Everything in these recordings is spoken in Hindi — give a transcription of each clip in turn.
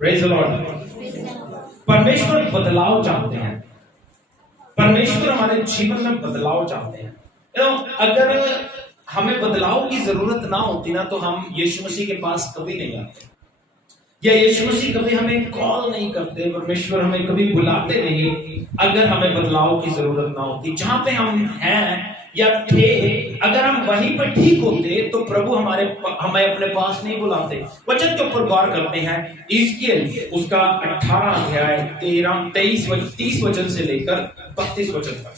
Praise the Lord. परमेश्वर बदलाव चाहते हैं, परमेश्वर हमारे जीवन में बदलाव चाहते हैं। अगर हमें बदलाव की जरूरत ना होती ना तो हम यीशु मसीह के पास कभी नहीं आते, या यीशु मसीह कभी हमें कॉल नहीं करते, परमेश्वर हमें कभी बुलाते नहीं अगर हमें बदलाव की जरूरत ना होती। जहां पे हम हैं या थे, अगर हम वहीं पर ठीक होते तो प्रभु हमें अपने पास नहीं बुलाते। वचन के ऊपर गौर करते हैं, इज़राइल उसका 18 अध्याय 30 वचन से लेकर 32 वचन तक।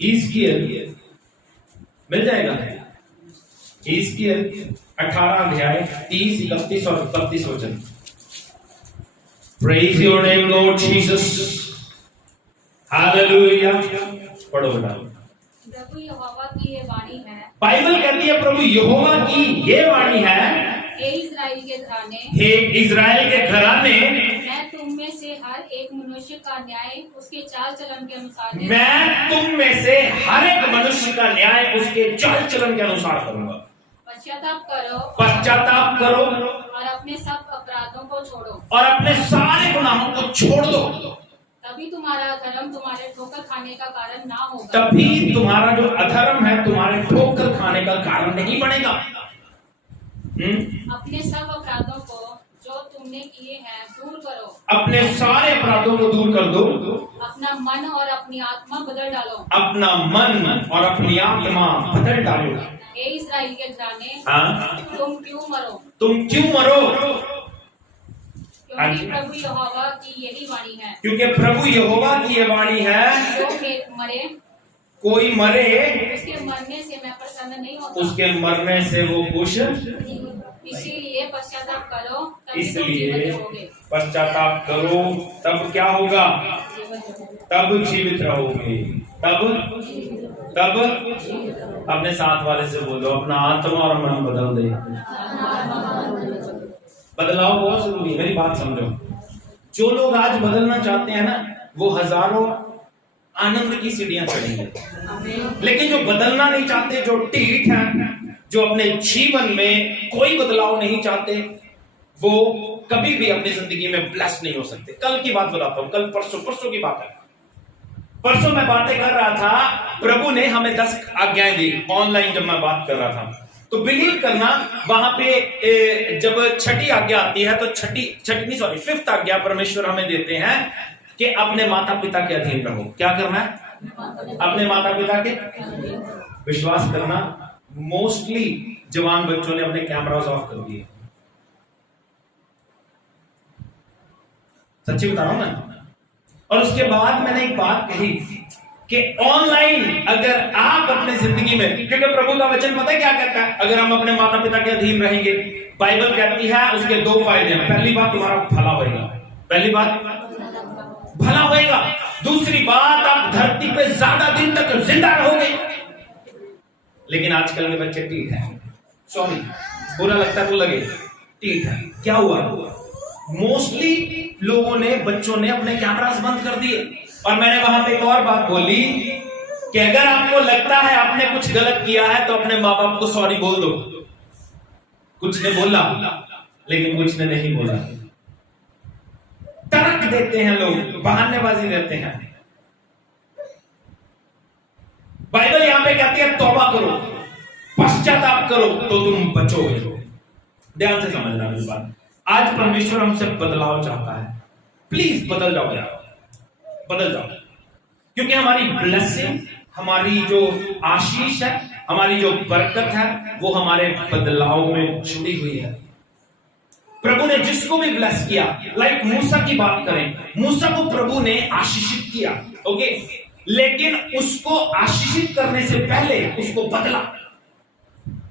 इज़राइल मिल जाएगा, इज़राइल 18 अध्याय 30, 31 और 32 वचन। Praise your name, Lord Jesus. Hallelujah. पढ़ो बेटा। प्रभु यहोवा की ये वाणी है, बाइबल कहती है प्रभु यहोवा की ये वाणी है, हे इज़राइल के घराने, हे इज़राइल के घराने, मैं तुम में से हर एक मनुष्य का न्याय उसके चाल चलन के अनुसार मैं तुम में से हर एक मनुष्य का न्याय उसके चाल चलन के अनुसार करूंगा। पश्चाताप करो और अपने सब अपराधों को छोड़ो, और अपने सारे गुनाहों को छोड़ दो, तभी तुम्हारा अधर्म तुम्हारे ठोकर खाने का कारण ना होगा। तभी तुम्हारा जो अधर्म है तुम्हारे ठोकर खाने का कारण नहीं बनेगा। अपने सब अपराधों को जो तुमने किए हैं दूर करो, अपने सारे अपराधों को दूर कर दो, अपना मन और अपनी आत्मा बदल डालो, अपना मन और अपनी आत्मा बदल डालो। हे इज़राइल के घराने, हाँ, तुम क्यों मरो, तुम क्यों मरो, क्योंकि प्रभु यहोवा की यही वाणी है, क्योंकि प्रभु यहोवा की ये वाणी है, जो मरे कोई मरे उसके मरने से मैं प्रसन्न नहीं होता, उसके मरने से वो खुश, इसीलिए पश्चाताप करो तभी तुम इसलिए जीवित रहोगे। पश्चाताप करो तब क्या होगा, तब जीवित रहोगे, तब अपने साथ वाले से बोलो अपना आत्मा और मन बदल दे। बदलाव बहुत जरूरी है, मेरी बात समझो। जो लोग आज बदलना चाहते हैं ना वो हजारों आनंद की सीढ़ियां चढ़ेंगे, लेकिन जो बदलना नहीं चाहते, जो ढीठ हैं, जो अपने जीवन में कोई बदलाव नहीं चाहते, वो कभी भी अपनी जिंदगी में ब्लेस नहीं हो सकते। कल की बात बताता हूं, कल परसों की बात है। परसों मैं बातें कर रहा था, प्रभु ने हमें 10 आज्ञाएं दी ऑनलाइन जब मैं बात कर रहा था। तो बिलीव करना, वहां पे जब छठी आज्ञा आती है तो फिफ्थ आज्ञा परमेश्वर हमें देते हैं कि अपने माता पिता के अधीन रहो। क्या करना है? अपने माता पिता के। विश्वास करना, मोस्टली जवान बच्चों ने अपने कैमरास ऑफ कर दिए। सच्ची बता रहा हूं मैं। और उसके बाद मैंने एक बात कही कि ऑनलाइन अगर आप अपने जिंदगी में, क्योंकि प्रभु का वचन पता है क्या कहता है, अगर हम अपने माता पिता के अधीन रहेंगे, बाइबल कहती है उसके 2 फायदे हैं। पहली बात, तुम्हारा भला होएगा, पहली बात भला होएगा। दूसरी बात, आप धरती पे ज्यादा दिन तक जिंदा रहोगे। लेकिन आजकल के बच्चे टीठ हैं, सॉरी बुरा लगता है तो लगे, टीठ है। क्या हुआ? मोस्टली लोगों ने, बच्चों ने अपने कैमरास बंद कर दिए। और मैंने वहां पे एक और बात बोली कि अगर आपको लगता है आपने कुछ गलत किया है तो अपने माँ बाप को सॉरी बोल दो। कुछ ने बोला लेकिन कुछ ने नहीं बोला। तर्क देते हैं लोग, बहानेबाजी देते हैं। बाइबल यहां पे कहती है तौबा करो, पश्चाताप करो तो तुम बचोगे। ध्यान से समझना मेरी बात। आज परमेश्वर हमसे बदलाव चाहता है। प्लीज बदल जाओ यार, बदल जाओ, क्योंकि हमारी ब्लेसिंग, हमारी जो आशीष है, हमारी जो बरकत है, वो हमारे बदलाव में जुड़ी हुई है। प्रभु ने जिसको भी ब्लेस किया, लाइक मूसा की बात करें, मूसा को प्रभु ने आशीषित किया, ओके, लेकिन उसको आशीषित करने से पहले उसको बदला।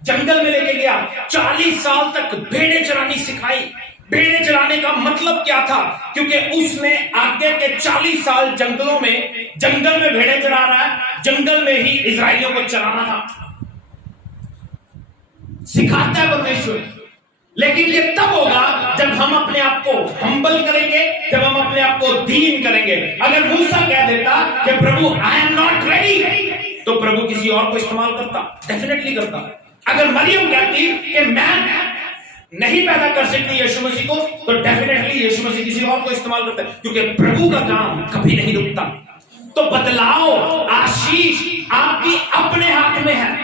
जंगल में लेके गया, 40 साल तक भेड़ें चरानी सिखाई। भेड़ें चराने का मतलब क्या था? क्योंकि उसने आगे के 40 साल जंगल में भेड़ें चरा रहा है, जंगल में ही इजराइलियों को चराना था। सिखाता है परमेश्वर। लेकिन ये तब होगा जब हम अपने आप को हम्बल करेंगे, जब हम अपने आप को दीन करेंगे। अगर मूसा कह देता कि प्रभु आई एम नॉट रेडी, तो प्रभु किसी और को इस्तेमाल करता, डेफिनेटली करता। अगर मरियम कहती कि मैं नहीं पैदा कर सकती यीशु मसीह को, तो डेफिनेटली यीशु मसीह किसी और को इस्तेमाल करता है, क्योंकि प्रभु का काम कभी नहीं रुकता। तो बदलाव, आशीष आपकी अपने हाथ में है।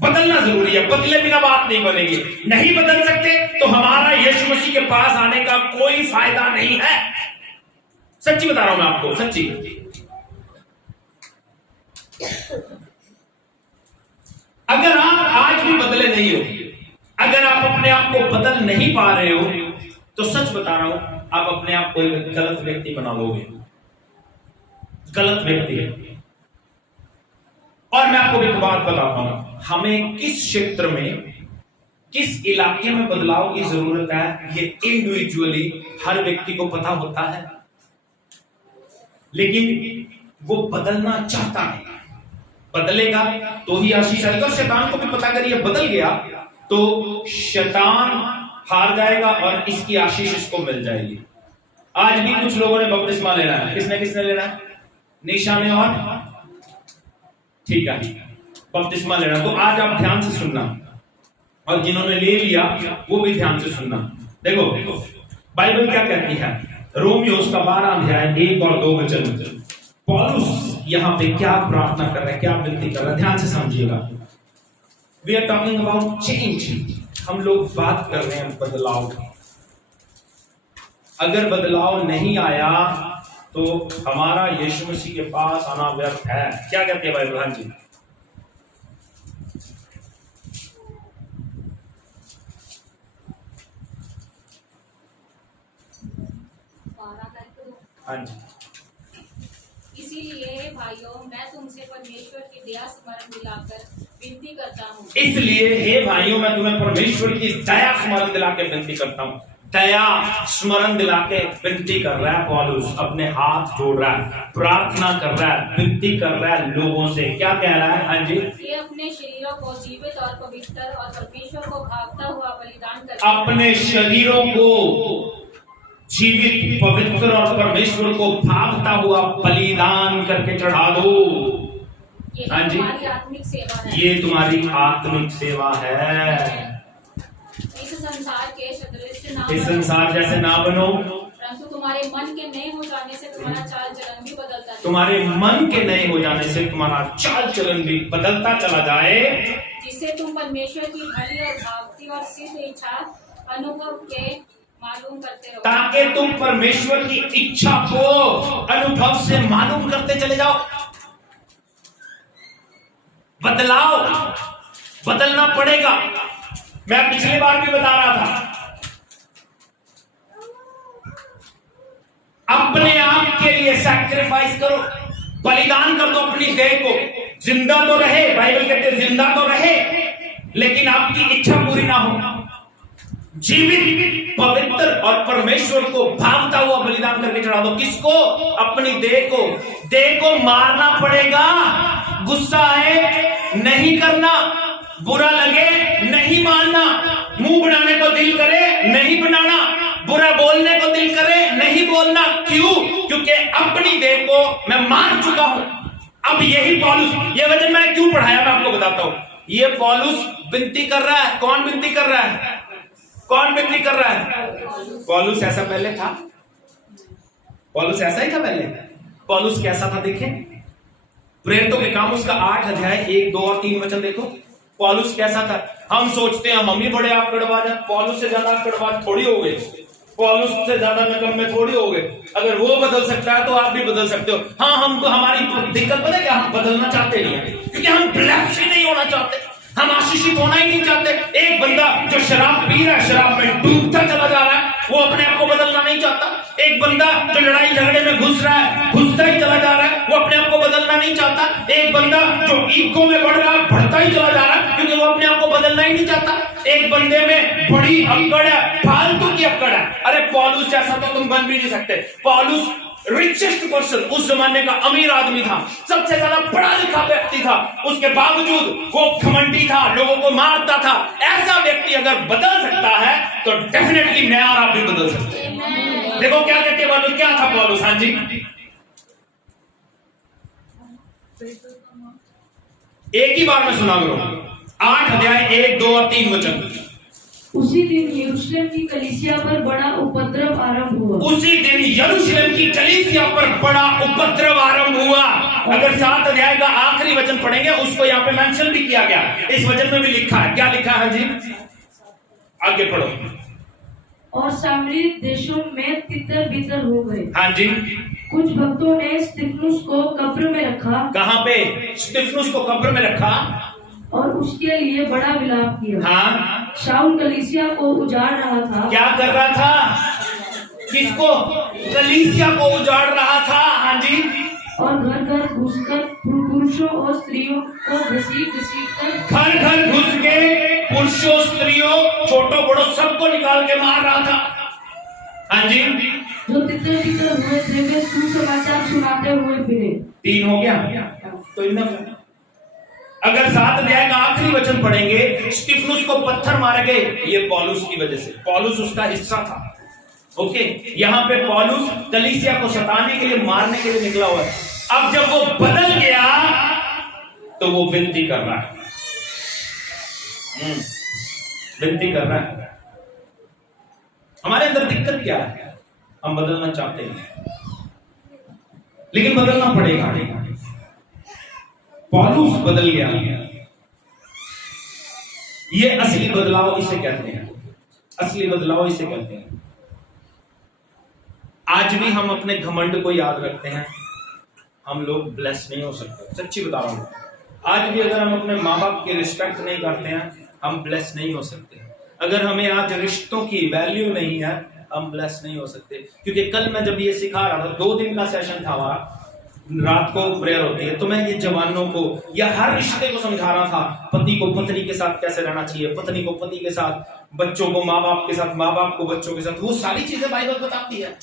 बदलना जरूरी है, बदले बिना बात नहीं बनेगी। नहीं बदल सकते तो हमारा यीशु मसीह के पास आने का कोई फायदा नहीं है। सच्ची बता रहा हूं मैं आपको, सच्ची। अगर आप आज भी बदले नहीं हो, अगर आप अपने आप को बदल नहीं पा रहे हो, तो सच बता रहा हूं, आप अपने आप को एक गलत व्यक्ति बना लोगे, गलत व्यक्ति। और मैं आपको एक बात बताता हूं, हमें किस क्षेत्र में, किस इलाके में बदलाव की जरूरत है, ये इंडिविजुअली हर व्यक्ति को पता होता है, लेकिन वो बदलना चाहता नहीं। बदलेगा तो ही आशीष आएगा। और शैतान को भी पता करिए, बदल गया तो शैतान हार जाएगा और इसकी आशीष इसको मिल जाएगी। आज भी कुछ लोगों ने बपतिस्मा लेना है। किसने किसने लेना है? निशा ने और ठीक है, बपतिस्मा लेना। तो आज आप ध्यान से सुनना, और जिन्होंने ले लिया वो भी ध्यान से सुनना। देखो बाइबल क्या कहती है, रोमियो उसका 12 अध्याय 1 और 2 वचन। पौलुस यहां पे क्या प्रार्थना कर रहा है, क्या विनती कर रहा है, ध्यान से समझिएगा। We are talking about change. हम लोग बात कर रहे हैं बदलाव की। अगर बदलाव नहीं आया तो हमारा यीशु मसीह के पास आना व्यर्थ है। क्या कहते हैं बाइबल? हाँ जी, हाँ जी। इसीलिए भाइयों मैं तुमसे परमेश्वर की दया स्मरण दिलाकर विनती करता हूँ। इसलिए हे भाइयों मैं तुम्हें परमेश्वर की दया स्मरण दिला के विनती करता हूँ। दया स्मरण दिला के विनती कर रहा है पौलुस, अपने हाथ जोड़ रहा है, प्रार्थना कर रहा है, विनती कर रहा है लोगों से। क्या कह रहा है? हाँ जी, ये अपने शरीरों को जीवित और पवित्र और परमेश्वर को भावता हुआ बलिदान कर, अपने शरीरों को जीवित, पवित्र और परमेश्वर को भावता हुआ बलिदान करके चढ़ा दो। हाँ जी, तुम्हारी आत्मिक सेवा है। ये तुम्हारी आत्मिक सेवा है। इस संसार के सदृश ना इस संसार जैसे ना बनो, परंतु तुम्हारे मन के नए हो जाने से तुम्हारा चाल चलन भी बदलता है। तुम्हारे मन के नए हो जाने से तुम्हारा चाल चलन भी बदलता चला जाए, जिससे तुम परमेश्वर की भली और भावती और सिद्ध इच्छा अनुभव के मालूम करते रहो, ताकि तुम परमेश्वर की इच्छा को अनुभव से मालूम करते चले जाओ। बदलाव, बदलना पड़ेगा। मैं पिछली बार भी बता रहा था, अपने आप के लिए सैक्रिफाइस करो, बलिदान कर दो अपनी देह को। जिंदा तो रहे, बाइबल कहते हैं जिंदा तो रहे, लेकिन आपकी इच्छा पूरी ना हो। जीवित, पवित्र और परमेश्वर को भावता हुआ बलिदान करके चढ़ा दो। किसको? अपनी देह को। देह को मारना पड़ेगा। गुस्सा आए नहीं करना, बुरा लगे नहीं मानना, मुंह बनाने को दिल करे नहीं बनाना, बुरा बोलने को दिल करे नहीं बोलना। क्यों? क्योंकि अपनी देह को मैं मार चुका हूं। अब यही पौलुस, ये वजह मैं क्यों पढ़ाया मैं आपको बताता हूं। ये पौलुस विनती कर रहा है। कौन विनती कर रहा है? कौन विनती कर रहा है? पौलुस ऐसा पहले था? पौलुस ऐसा ही था पहले? पौलुस कैसा था देखें, प्रेरितों के काम उसका 8 अध्याय 1, 2 और 3 वचन देखो। पौलुस कैसा था? हम सोचते हैं हम ही बड़े आकड़बाज हैं। पौलुस से ज्यादा आकड़बाज थोड़ी हो गए, पौलुस से ज्यादा निकम्मे थोड़ी हो गए। अगर वो बदल सकता है तो आप भी बदल सकते हो। हाँ, हमको हमारी दिक्कत पता है क्या? हम बदलना चाहते नहीं है, क्योंकि हम ब्लेस्ड ही नहीं होना चाहते, हम आशीषित होना ही नहीं चाहते। एक बंदा जो शराब पी रहा है, शराब में डूबता चला जा रहा है, वो अपने आप को बदलना नहीं चाहता। एक बंदा जो लड़ाई झगड़े में घुस रहा है, घुसता ही चला जा रहा है, वो अपने आप को बदलना नहीं चाहता। एक बंदा जो ईगो में बढ़ रहा है, बढ़ता ही चला जा रहा है, क्योंकि वो अपने आप को बदलना ही नहीं चाहता। एक बंदे में बड़ी अक्कड़ है, फालतू की अक्कड़ है। अरे पौलुस जैसा तो तुम बन भी नहीं सकते। पौलुस रिचेस्ट पर्सन, उस जमाने का अमीर आदमी था, सबसे ज्यादा पढ़ा लिखा व्यक्ति था, उसके बावजूद वो घमंडी था, लोगों को मारता था। ऐसा व्यक्ति अगर बदल सकता है तो डेफिनेटली मैं और आप भी बदल सकते हैं। देखो क्या कहते पौलुस, क्या था पौलुस? हाँ जी, एक ही बार में सुना करो। 8 अध्याय 1, 2 और 3 वचन। उसी दिन यरूशलेम की कलीसिया पर बड़ा उपद्रव आरंभ हुआ। हुआ। उसी दिन यरूशलेम की कलीसिया पर बड़ा उपद्रव आरंभ हुआ। अगर 7 अध्याय का आखिरी वचन पढ़ेंगे, उसको यहाँ पे मेंशन भी किया गया, इस वचन में भी लिखा है। क्या लिखा है जी? आगे पढ़ो। और सामरी देशों में तितर बितर हो गए। हाँ जी। कुछ भक्तों ने स्तिफनुस को कब्र में रखा। कहाँ पे? स्तिफनुस को कब्र में रखा और उसके लिए बड़ा विलाप किया। हाँ। शाऊल कलीसिया को उजाड़ रहा था। क्या कर रहा था? किसको? कलीसिया को उजाड़ रहा था। हाँ जी। और घर घर घुसकर पुरुषों और स्त्रियों को घसीट कर, घर घर घुस के पुरुषों, स्त्रियों, छोटो बड़ों सबको निकाल के मार रहा था। हाँ जी। जो तितर बितर हुए थे वे सुसमाचार सुनाते हुए फिरे। 3 हो गया तो इनफ है। अगर 7 अध्याय का आखिरी वचन पढ़ेंगे, स्तिफनुस को पत्थर मारे गए, ये पौलुस की वजह से। पौलुस उसका हिस्सा था। ओके, यहाँ पे पौलुस कलीसिया को सताने के लिए, मारने के लिए निकला हुआ है। अब जब वो बदल गया तो वो विनती कर रहा है, विनती कर रहा है। हमारे अंदर दिक्कत क्या है? हम बदलना चाहते हैं लेकिन बदलना पड़ेगा। पौलुस बदल गया। ये असली बदलाव इसे कहते हैं, असली बदलाव इसे कहते हैं। आज भी हम अपने घमंड को याद रखते हैं, हम लोग ब्लेस नहीं हो सकते। सच्ची बता रहा हूं, आज भी अगर हम अपने माँ बाप की रिस्पेक्ट नहीं करते हैं, हम ब्लेस नहीं हो सकते। अगर हमें आज रिश्तों की वैल्यू नहीं है, हम ब्लेस नहीं हो सकते। क्योंकि कल मैं जब ये सिखा रहा था, 2 दिन का सेशन था हमारा, रात को प्रेयर होती है, तो मैं ये जवानों को या हर रिश्ते को समझा रहा था। पति को पत्नी के साथ कैसे रहना चाहिए, पत्नी को पति के साथ, बच्चों को माँ बाप के साथ, माँ बाप को बच्चों के साथ, वो सारी चीजें बाइबल बताती है।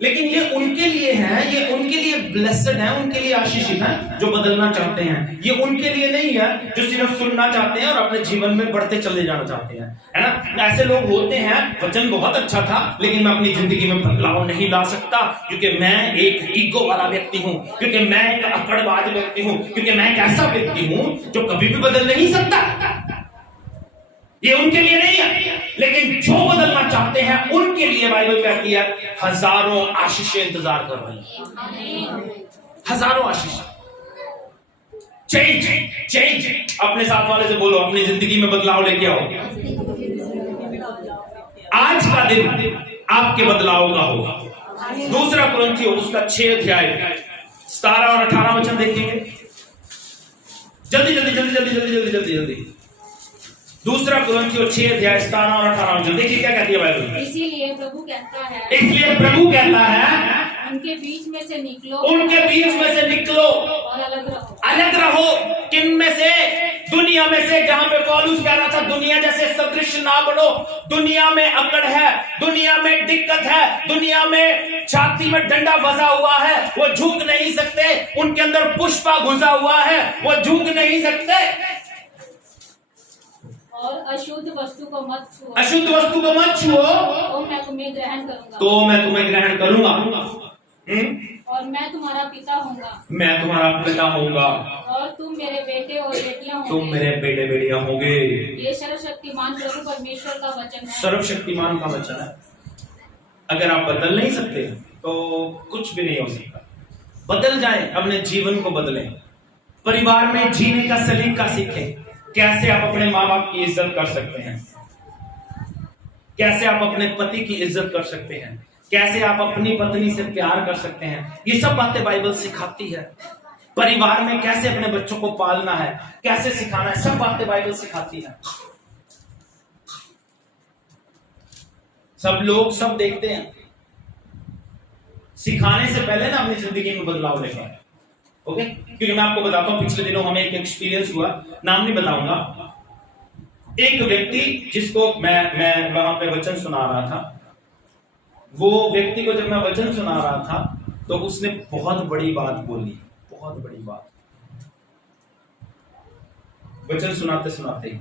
लेकिन ये उनके लिए है, ये उनके लिए ब्लेस्ड है, उनके लिए आशीषित है जो बदलना चाहते हैं। ये उनके लिए नहीं है जो सिर्फ सुनना चाहते हैं और अपने जीवन में बढ़ते चले जाना चाहते हैं, है ना। ऐसे लोग होते हैं, वचन बहुत अच्छा था लेकिन मैं अपनी जिंदगी में बदलाव नहीं ला सकता क्योंकि मैं एक ईगो वाला व्यक्ति हूं, क्योंकि मैं एक अकड़बाज व्यक्ति हूं, क्योंकि मैं एक ऐसा व्यक्ति हूं जो कभी भी बदल नहीं सकता। ये उनके लिए नहीं है, लेकिन जो बदलना चाहते हैं उनके लिए बाइबल कहती है हजारों आशीषें इंतजार कर रही हैं। हजारों आशीषें। Change change. अपने साथ वाले से बोलो, अपनी जिंदगी में बदलाव लेके आओ। आज का दिन आपके बदलाव का होगा। दूसरा कुरिन्थियों उसका 6 अध्याय 17 और 18 वचन देखेंगे। जल्दी जल्दी जल्दी जल्दी जल्दी जल्दी जल्दी जल्दी। दूसरा कुरिन्थियों 6 अध्याय 17 और 18 वचन देखिए क्या कहती है बाइबल। इसीलिए प्रभु कहता है, इसलिए प्रभु कहता है, उनके बीच में से निकलो, उनके बीच में से निकलो और अलग रहो। अलग रहो। किन में से? दुनिया में से। जहां पे पौलुस कह रहा था दुनिया जैसे सदृश ना बढ़ो। दुनिया में अकड़ है, दुनिया में दिक्कत है, दुनिया में छाती में डंडा फंसा हुआ है, वो झुक नहीं सकते। उनके अंदर पुष्पा घुसा हुआ है, वो झुक नहीं सकते। और अशुद्ध वस्तु को मत छुओ, अशुद्ध वस्तु को मत छुओ, तो मैं तुम्हें ग्रहण करूंगा, तो मैं तुम्हें ग्रहण करूंगा। और मैं तुम्हारा पिता होऊंगा, मैं तुम्हारा पिता होऊंगा, और तुम मेरे बेटे और बेटियां तुम होंगे। मेरे बेटे बेटियां होंगे। ये सर्वशक्तिमान प्रभु परमेश्वर का वचन है। सर्वशक्तिमान का वचन है। अगर आप बदल नहीं सकते तो कुछ भी नहीं हो सकता। बदल जाएं, अपने जीवन को बदलें, परिवार में जीने का सलीका सीखें। कैसे आप अपने माँ बाप की इज्जत कर सकते हैं, कैसे आप अपने पति की इज्जत कर सकते हैं, कैसे आप अपनी पत्नी से प्यार कर सकते हैं, ये सब बातें बाइबल सिखाती है। परिवार में कैसे अपने बच्चों को पालना है, कैसे सिखाना है, सब बातें बाइबल सिखाती है। सब लोग सब देखते हैं, सिखाने से पहले ना अपनी जिंदगी में बदलाव लेकर आए। ओके, क्योंकि मैं आपको बताता हूं, पिछले दिनों हमें एक एक्सपीरियंस हुआ, नाम नहीं बताऊंगा। एक व्यक्ति जिसको मैं वहां पे वचन सुना रहा था, वो व्यक्ति को जब मैं वचन सुना रहा था तो उसने बहुत बड़ी बात बोली, बहुत बड़ी बात, वचन सुनाते सुनाते।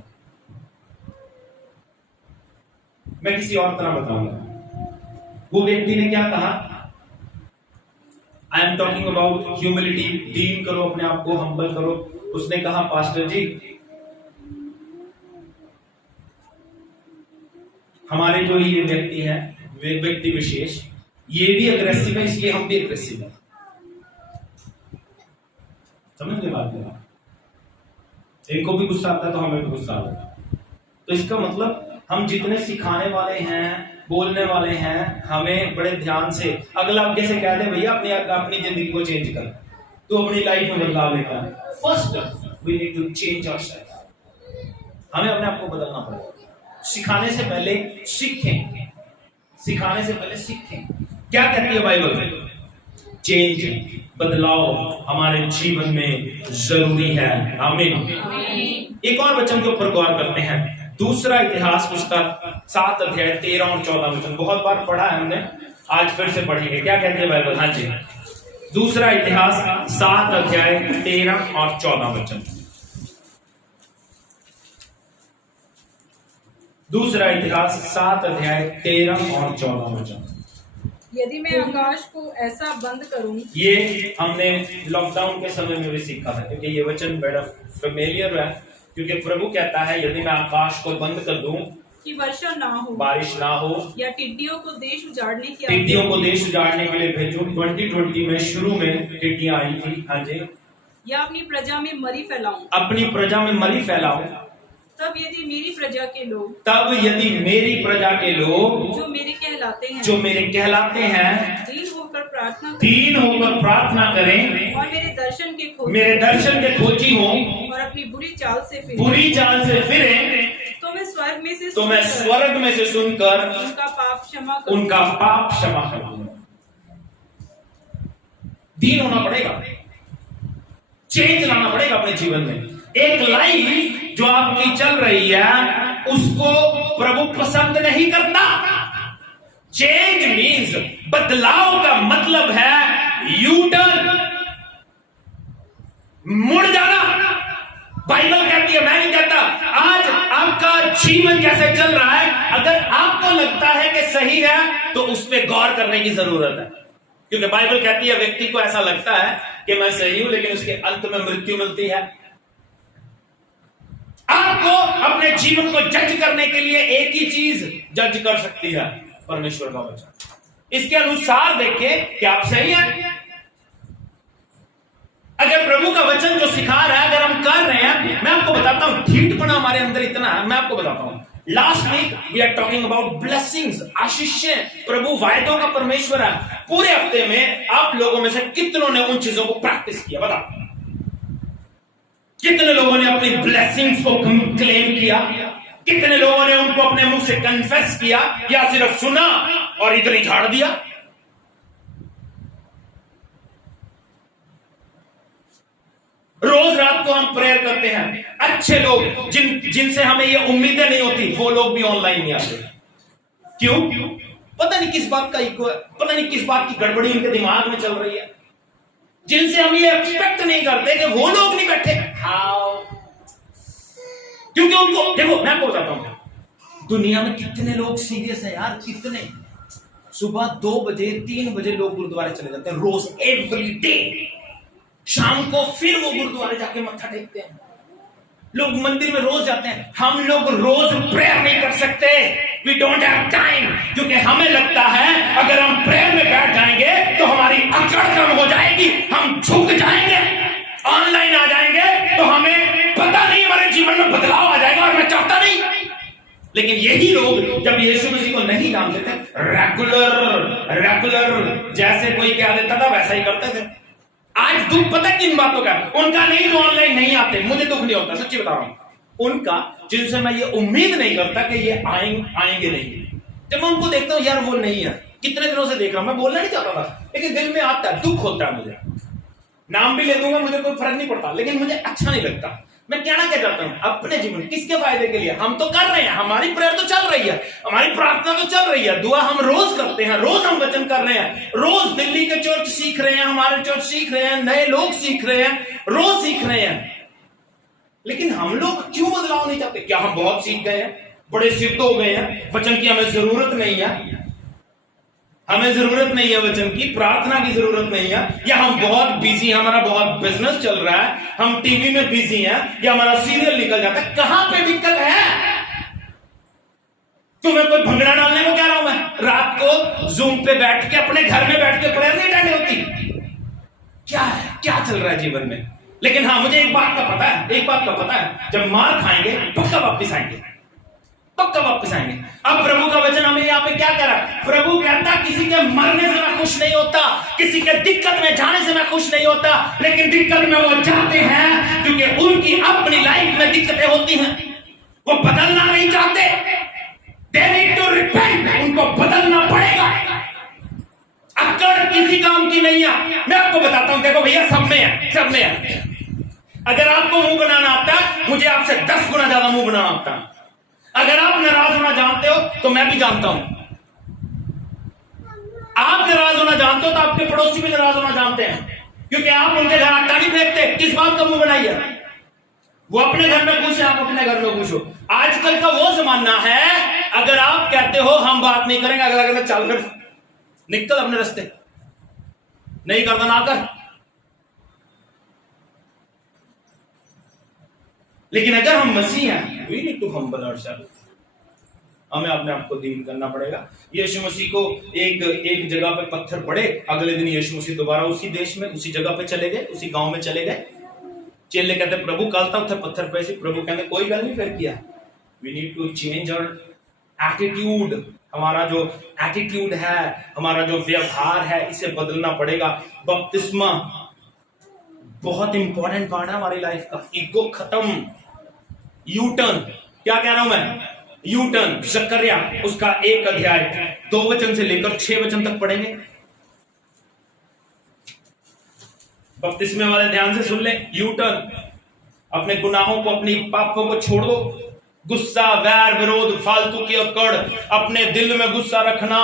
मैं किसी और तरह बताऊंगा। वो व्यक्ति ने क्या कहा, I am talking about humility. Dean करो अपने आप को, हम्बल करो। उसने कहा, पास्टर जी, हमारे जो ये व्यक्ति है, वे व्यक्ति विशेष ये भी अग्रेसिव है, इसलिए हम भी अग्रेसिव है। समझ गए बात मेरा? इनको भी गुस्सा आता है तो हमें भी गुस्सा आता है। तो इसका मतलब हम जितने सिखाने वाले हैं, बोलने वाले हैं, हमें बड़े ध्यान से, अगला कैसे कह दे भैया अपनी जिंदगी को चेंज कर, तो अपनी लाइफ में बदलाव लेकर आए। First we need to change ourself. हमें अपने आप को बदलना पड़ेगा। सिखाने से पहले सीखें, सिखाने से पहले सीखें। क्या कहती है बाइबल? चेंज, बदलाव हमारे जीवन में जरूरी है। आमीन। एक और वचन के ऊपर गौर करते हैं। दूसरा इतिहास पुस्तक 7 अध्याय 13 और 14 वचन। बहुत बार पढ़ा है हमने, आज फिर से पढ़ेंगे। क्या कहती है बाइबल? हाँ जी, दूसरा इतिहास 7 अध्याय 13 और 14 वचन। दूसरा इतिहास 7 अध्याय 13 और 14 वचन। यदि मैं आकाश को ऐसा बंद करूं, ये हमने लॉकडाउन के समय में भी सीखा था, क्योंकि ये वचन बड़ा फेमिलियर है। क्योंकि प्रभु कहता है यदि मैं आकाश को बंद कर दूं कि वर्षा ना हो, बारिश ना हो, या टिड्डियों को देश उजाड़ने की टिड्डियों को देश उजाड़ने के लिए भेजूं। 2020 में शुरू में टिड्डियां आई थी, हाँ जी, या अपनी प्रजा में मरी फैलाऊं, अपनी प्रजा में मरी फैलाऊं, तब यदि मेरी प्रजा के लोग, तब यदि मेरी प्रजा के लोग जो मेरे कहलाते हैं, दीन होकर प्रार्थना करें, दीन होकर प्रार्थना करें, और मेरे दर्शन के खोजी हों, और अपनी बुरी चाल से फिरें, तो मैं स्वर्ग में से सुनकर उनका पाप क्षमा करूंगा। दीन होना पड़ेगा, चेंज लाना पड़ेगा अपने जीवन में। एक लाइफ जो आपकी चल रही है उसको प्रभु पसंद नहीं करता। चेंज मीन्स, बदलाव का मतलब है यू टर्न, मुड़ जाना। बाइबल कहती है, मैं नहीं कहता। आज आपका जीवन कैसे चल रहा है, अगर आपको लगता है कि सही है तो उस पर गौर करने की जरूरत है। क्योंकि बाइबल कहती है व्यक्ति को ऐसा लगता है कि मैं सही हूं, लेकिन उसके अंत में मृत्यु मिलती है। आपको अपने जीवन को जज करने के लिए एक ही चीज जज कर सकती है, परमेश्वर का वचन। इसके अनुसार देखें कि आप सही हैं। अगर प्रभु का वचन जो सिखा रहा है अगर हम कर रहे हैं, मैं आपको बताता हूं, ढीठपना हमारे अंदर इतना है। मैं आपको बताता हूं, last week we are talking about blessings, आशीषें। प्रभु वायदों का परमेश्वर है। पूरे हफ्ते में आप लोगों में से कितनों ने उन चीजों को प्रैक्टिस किया? बताओ, कितने लोगों ने अपनी ब्लेसिंग्स को क्लेम किया? कितने लोगों ने उनको अपने मुंह से कन्फेस किया, या सिर्फ सुना और इधर ही झाड़ दिया? रोज रात को हम प्रेयर करते हैं। अच्छे लोग जिनसे हमें ये उम्मीदें नहीं होती, वो लोग भी ऑनलाइन नहीं आते। क्यों? पता नहीं किस बात की गड़बड़ी उनके दिमाग में चल रही है, जिनसे हम ये एक्सपेक्ट नहीं करते कि वो लोग नहीं बैठे। हाउ? क्योंकि उनको, देखो मैं आपको बताता हूं, दुनिया में कितने लोग सीरियस हैं यार, कितने। सुबह 2 बजे 3 बजे लोग गुरुद्वारे चले जाते हैं रोज, एवरी डे। शाम को फिर वो गुरुद्वारे जाके मत्था टेकते हैं। लोग मंदिर में रोज जाते हैं। हम लोग रोज प्रेयर नहीं कर सकते, वी डोंट हैव टाइम। क्योंकि हमें लगता है अगर हम प्रेयर में बैठ जाएंगे तो हमारी अकड़ कम हो जाएगी, हम झुक जाएंगे, ऑनलाइन आ जाएंगे तो हमें पता नहीं हमारे जीवन में बदलाव आ जाएगा, और मैं चाहता नहीं। लेकिन यही लोग जब यीशु मसीह को नहीं जानते थे, रेगुलर जैसे कोई कह देता था वैसा ही करते थे। आज दुख पता किन बातों का? उनका नहीं जो ऑनलाइन नहीं आते, मुझे दुख नहीं होता, सच्ची बता रहा हूं। उनका जिनसे मैं ये उम्मीद नहीं करता कि ये आएंगे नहीं, जब मैं उनको देखता हूं यार वो नहीं है, कितने दिनों से देख रहा हूं, मैं बोलना नहीं चाहता था, लेकिन दिल में आता है, दुख होता है मुझे। नाम भी ले दूंगा, मुझे कोई फर्क नहीं पड़ता, लेकिन मुझे अच्छा नहीं लगता। मैं कहना क्या चाहता हूं, अपने जीवन किसके फायदे के लिए? हम तो कर रहे हैं, हमारी प्रेयर तो चल रही है, हमारी प्रार्थना तो चल रही है, दुआ हम रोज करते हैं, रोज हम वचन कर रहे हैं, रोज दिल्ली के चर्च सीख रहे हैं, हमारे चर्च सीख रहे हैं, नए लोग सीख रहे हैं, रोज सीख रहे हैं। लेकिन हम लोग क्यों बदलाव नहीं चाहते? क्या हम बहुत सीख गए हैं, बड़े सिद्ध हो गए हैं, वचन की हमें जरूरत नहीं है? हमें जरूरत नहीं है वचन की, प्रार्थना की जरूरत नहीं है, या हम बहुत बिजी, हमारा बहुत बिजनेस चल रहा है, हम टीवी में बिजी हैं, या हमारा सीरियल निकल जाता है? कहां पे दिक्कत है? तुम्हें कोई भंगड़ा डालने को कह रहा हूं मैं? रात को जूम पे बैठ के अपने घर में बैठ के प्रेयर नहीं अटेंड होती? क्या है, क्या चल रहा है जीवन में? लेकिन हाँ, मुझे एक बात का पता है, एक बात का पता है, जब मार खाएंगे पक्का वापस आएंगे, पक्का वापस आएंगे। अब प्रभु का वचन हमें यहाँ पे क्या कह रहा है? प्रभु कहता किसी के मरने से मैं खुश नहीं होता, किसी के दिक्कत में जाने से मैं खुश नहीं होता, लेकिन दिक्कत में वो जाते हैं क्योंकि उनकी अपनी लाइफ में दिक्कतें होती हैं, वो बदलना नहीं चाहते। They need to repent, उनको बदलना पड़ेगा। अकड़ किसी काम की नहीं है। मैं आपको बताता हूं, देखो भैया, सब में है, सब में है। अगर आपको मुंह बनाना आता है, मुझे आपसे 10 गुना ज्यादा मुंह बनाना आता है। अगर आप नाराज होना जानते हो तो मैं भी जानता हूं। आप नाराज होना जानते हो तो आपके पड़ोसी भी नाराज होना जानते हैं, क्योंकि आप उनके घर आटा नहीं फेंकते। किस बात का मुंह बनाई है? वो अपने घर में खुश है, आप अपने घर में खुश हो। आजकल का वो जमाना है, अगर आप कहते हो हम बात नहीं करेंगे, अगला कहता चल कर निकल अपने रास्ते, नहीं करना ना कर। लेकिन अगर हम मसीह हैं, we need to humble ourselves, हमें अपने आप को दीन करना पड़ेगा। यीशु मसीह को एक जगह पे पत्थर पड़े, अगले दिन यीशु मसीह दोबारा उसी देश में उसी जगह पे चले गए, उसी गांव में चले गए। चेले कहते प्रभु कल तक थे पत्थर पे से, प्रभु कहते कोई गल नहीं फिर किया। We need to change our attitude, हमारा जो एटीट्यूड है, हमारा जो व्यवहार है, इसे बदलना पड़ेगा। बपतिस्मा बहुत इंपॉर्टेंट पार्ट है हमारी लाइफ का। ईगो खत्म, यू टर्न, क्या कह रहा हूं मैं? U turn. जकरिया उसका 1 अध्याय 2 वचन से लेकर 6 वचन तक पढ़ेंगे। बपतिस्मे वाले ध्यान से सुन ले। यू टर्न, अपने गुनाहों को, अपनी पापों को छोड़ दो। गुस्सा, वैर, विरोध, फालतू की अकड़, अपने दिल में गुस्सा रखना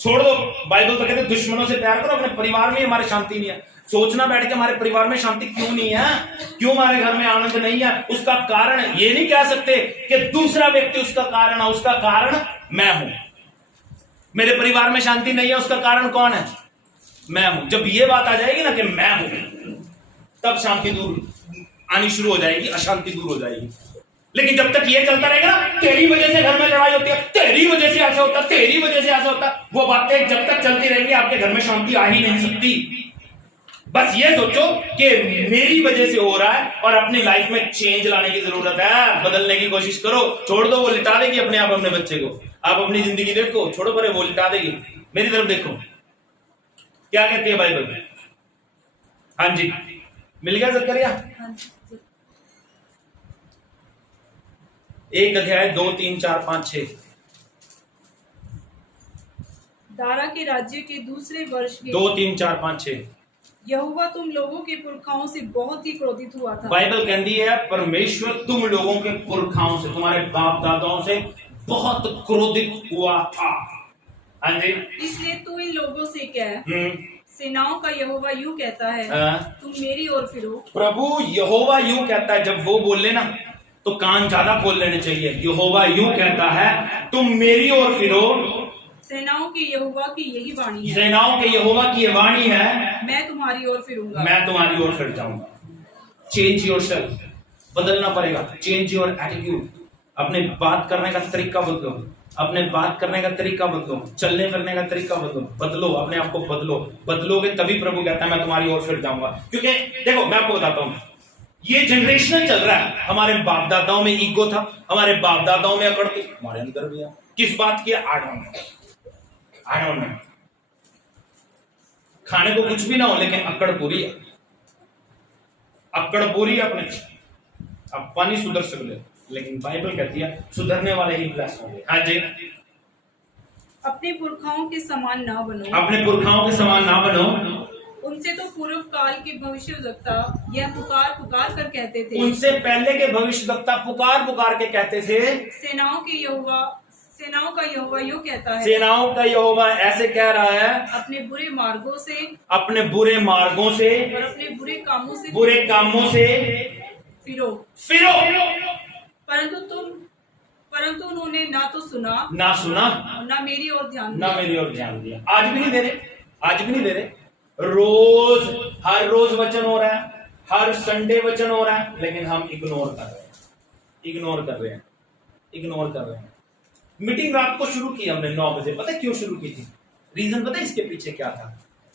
छोड़ दो। बाइबल तो कहते हैं दुश्मनों से प्यार करो, अपने परिवार में हमारी शांति नहीं है। सोचना बैठ के हमारे परिवार में शांति क्यों नहीं है, क्यों हमारे घर में आनंद नहीं है, उसका कारण ये नहीं कह सकते कि दूसरा व्यक्ति उसका कारण है, उसका कारण मैं हूं। मेरे परिवार में शांति नहीं है, उसका कारण कौन है? मैं हूं। जब ये बात आ जाएगी ना कि मैं हूं, तब शांति दूर आनी शुरू हो जाएगी, अशांति दूर हो जाएगी। लेकिन जब तक ये चलता रहेगा ना, तेरी वजह से घर में लड़ाई होती है, तेरी वजह से ऐसा होता, तेरी वजह से ऐसा होता, वो बातें जब तक चलती रहेंगी आपके घर में शांति आ ही नहीं सकती। बस ये सोचो कि मेरी वजह से हो रहा है और अपनी लाइफ में चेंज लाने की जरूरत है, बदलने की कोशिश करो। छोड़ दो, वो लिटा देगी अपने आप अपने बच्चे को। आप अपनी जिंदगी देखो, छोड़ो परे, वो लिटा देगी। मेरी तरफ देखो, क्या कहती है बाइबल? हाँ जी, मिल गया जकरिया? 1 अध्याय 2, 3, 4, 5, 6। दारा के राज्य के दूसरे वर्ष के 2, 3, 4, 5, 6। यहोवा तुम लोगों के पुरखाओं से बहुत ही क्रोधित हुआ था। बाइबल कहती है परमेश्वर तुम लोगों के पुरखाओं से, तुम्हारे बाप दादाओं से बहुत क्रोधित हुआ था। हाँ जी, इसलिए तू इन लोगों से कह, सेनाओं का यहोवा यूं कहता है, तुम मेरी ओर फिरो। प्रभु यहोवा यूं कहता है, जब वो बोले ना तो कान ज्यादा खोल लेने चाहिए। यहोवा यूं कहता है, तुम मेरी ओर फिरो। सेनाओं के यहोवा की यही वाणी है, सेनाओं के यहोवा की ये वाणी है, मैं तुम्हारी ओर फिरूंगा, मैं तुम्हारी ओर फिर जाऊंगा। चेंज योरसेल्फ, बदलना पड़ेगा। चेंज योर एटीट्यूड, अपने बात करने का तरीका बदलो, अपने बात करने का तरीका बदलो, चलने फिरने का तरीका बदलो, बदलो अपने आप को, बदलो। बदलोगे तभी प्रभु कहता है मैं तुम्हारी ओर फिर जाऊंगा। क्योंकि देखो मैं आपको बताता हूं, ये जनरेशनल चल रहा है। हमारे बाप दादाओं में ईगो था, हमारे बाप दादाओं में अकड़ थी, हमारे अंदर भी है। किस बात की? I don't know। खाने को कुछ भी ना हो लेकिन अकड़ पूरी है, अकड़ पूरी है अपने। अब पानी सुधर सकते, लेकिन बाइबल कहती है सुधरने वाले ही ब्लेस होंगे। हाँ जी, अपने पुरखाओं के समान ना बनो, अपने पुरखाओं के समान ना बनो। उनसे तो पूर्व काल के भविष्यवक्ता यह पुकार पुकार कर कहते थे, उनसे पहले के भविष्यवक्ता पुकार पुकार के कहते थे, सेनाओं का यहोवा यूं कहता है, सेनाओं का यहोवा ऐसे कह रहा है, अपने बुरे मार्गों से, अपने बुरे मार्गों से और अपने बुरे कामों से फिरो। परंतु उन्होंने ना तो सुना और ना मेरी ओर ध्यान दिया। आज भी नहीं दे रहे। रोज, हर रोज वचन हो रहा है, हर संडे वचन हो रहा है, लेकिन हम इग्नोर कर रहे हैं। मीटिंग रात को शुरू की हमने 9 बजे। पता है क्यों शुरू की थी? रीजन पता है इसके पीछे क्या था?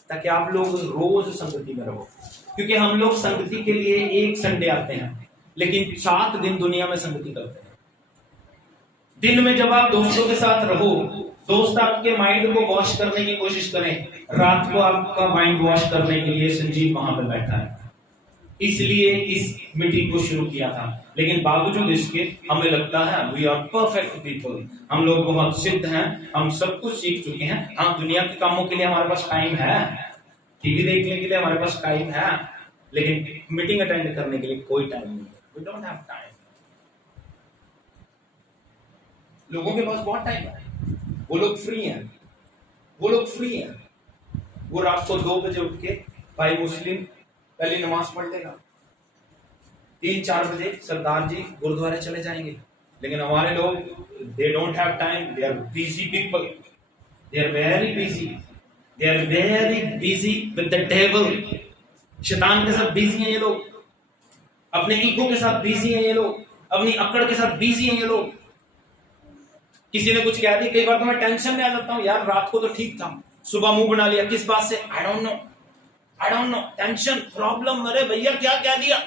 ताकि आप लोग रोज संगति में रहो। क्योंकि हम लोग संगति के लिए एक संडे आते हैं, लेकिन 7 दिन दुनिया में संगति करते हैं। दिन में जब आप दोस्तों के साथ रहो, दोस्त आपके माइंड को वॉश करने की कोशिश करें, रात को आपका माइंड वॉश करने के लिए संजीव वहां पे बैठा है। इसलिए इस मीटिंग को शुरू किया था। लेकिन बावजूद इसके हमें लगता है वी आर परफेक्ट पीपल, हम लोग बहुत सिद्ध हैं, हम सब कुछ सीख चुके हैं। हाँ, दुनिया के कामों के लिए हमारे पास टाइम है, टीवी देखने के लिए हमारे पास टाइम है, लेकिन मीटिंग अटेंड करने के लिए कोई टाइम नहीं है। We don't have time. लोगों के पास बहुत टाइम है, वो लोग फ्री हैं, वो लोग फ्री हैं। वो रात को 2 बजे उठ के भाई मुस्लिम पहले नमाज पढ़ लेगा, 3-4 बजे सरदार जी गुरुद्वारे चले जाएंगे। लेकिन हमारे लोग they don't have time, they are busy people, they are very busy, they are very busy with the devil. शैतान के साथ बिजी हैं ये लोग, अपने ईगो के साथ बिजी हैं ये लोग, अपनी अकड़ के साथ बिजी हैं ये लोग। किसी ने कुछ कह दिया, कई बार तो मैं टेंशन में आ जाता हूं, यार रात को तो ठीक था, सुबह मुंह बना लिया, किस बात से? I don't know, tension, problem. अरे भैया क्या कह दिया?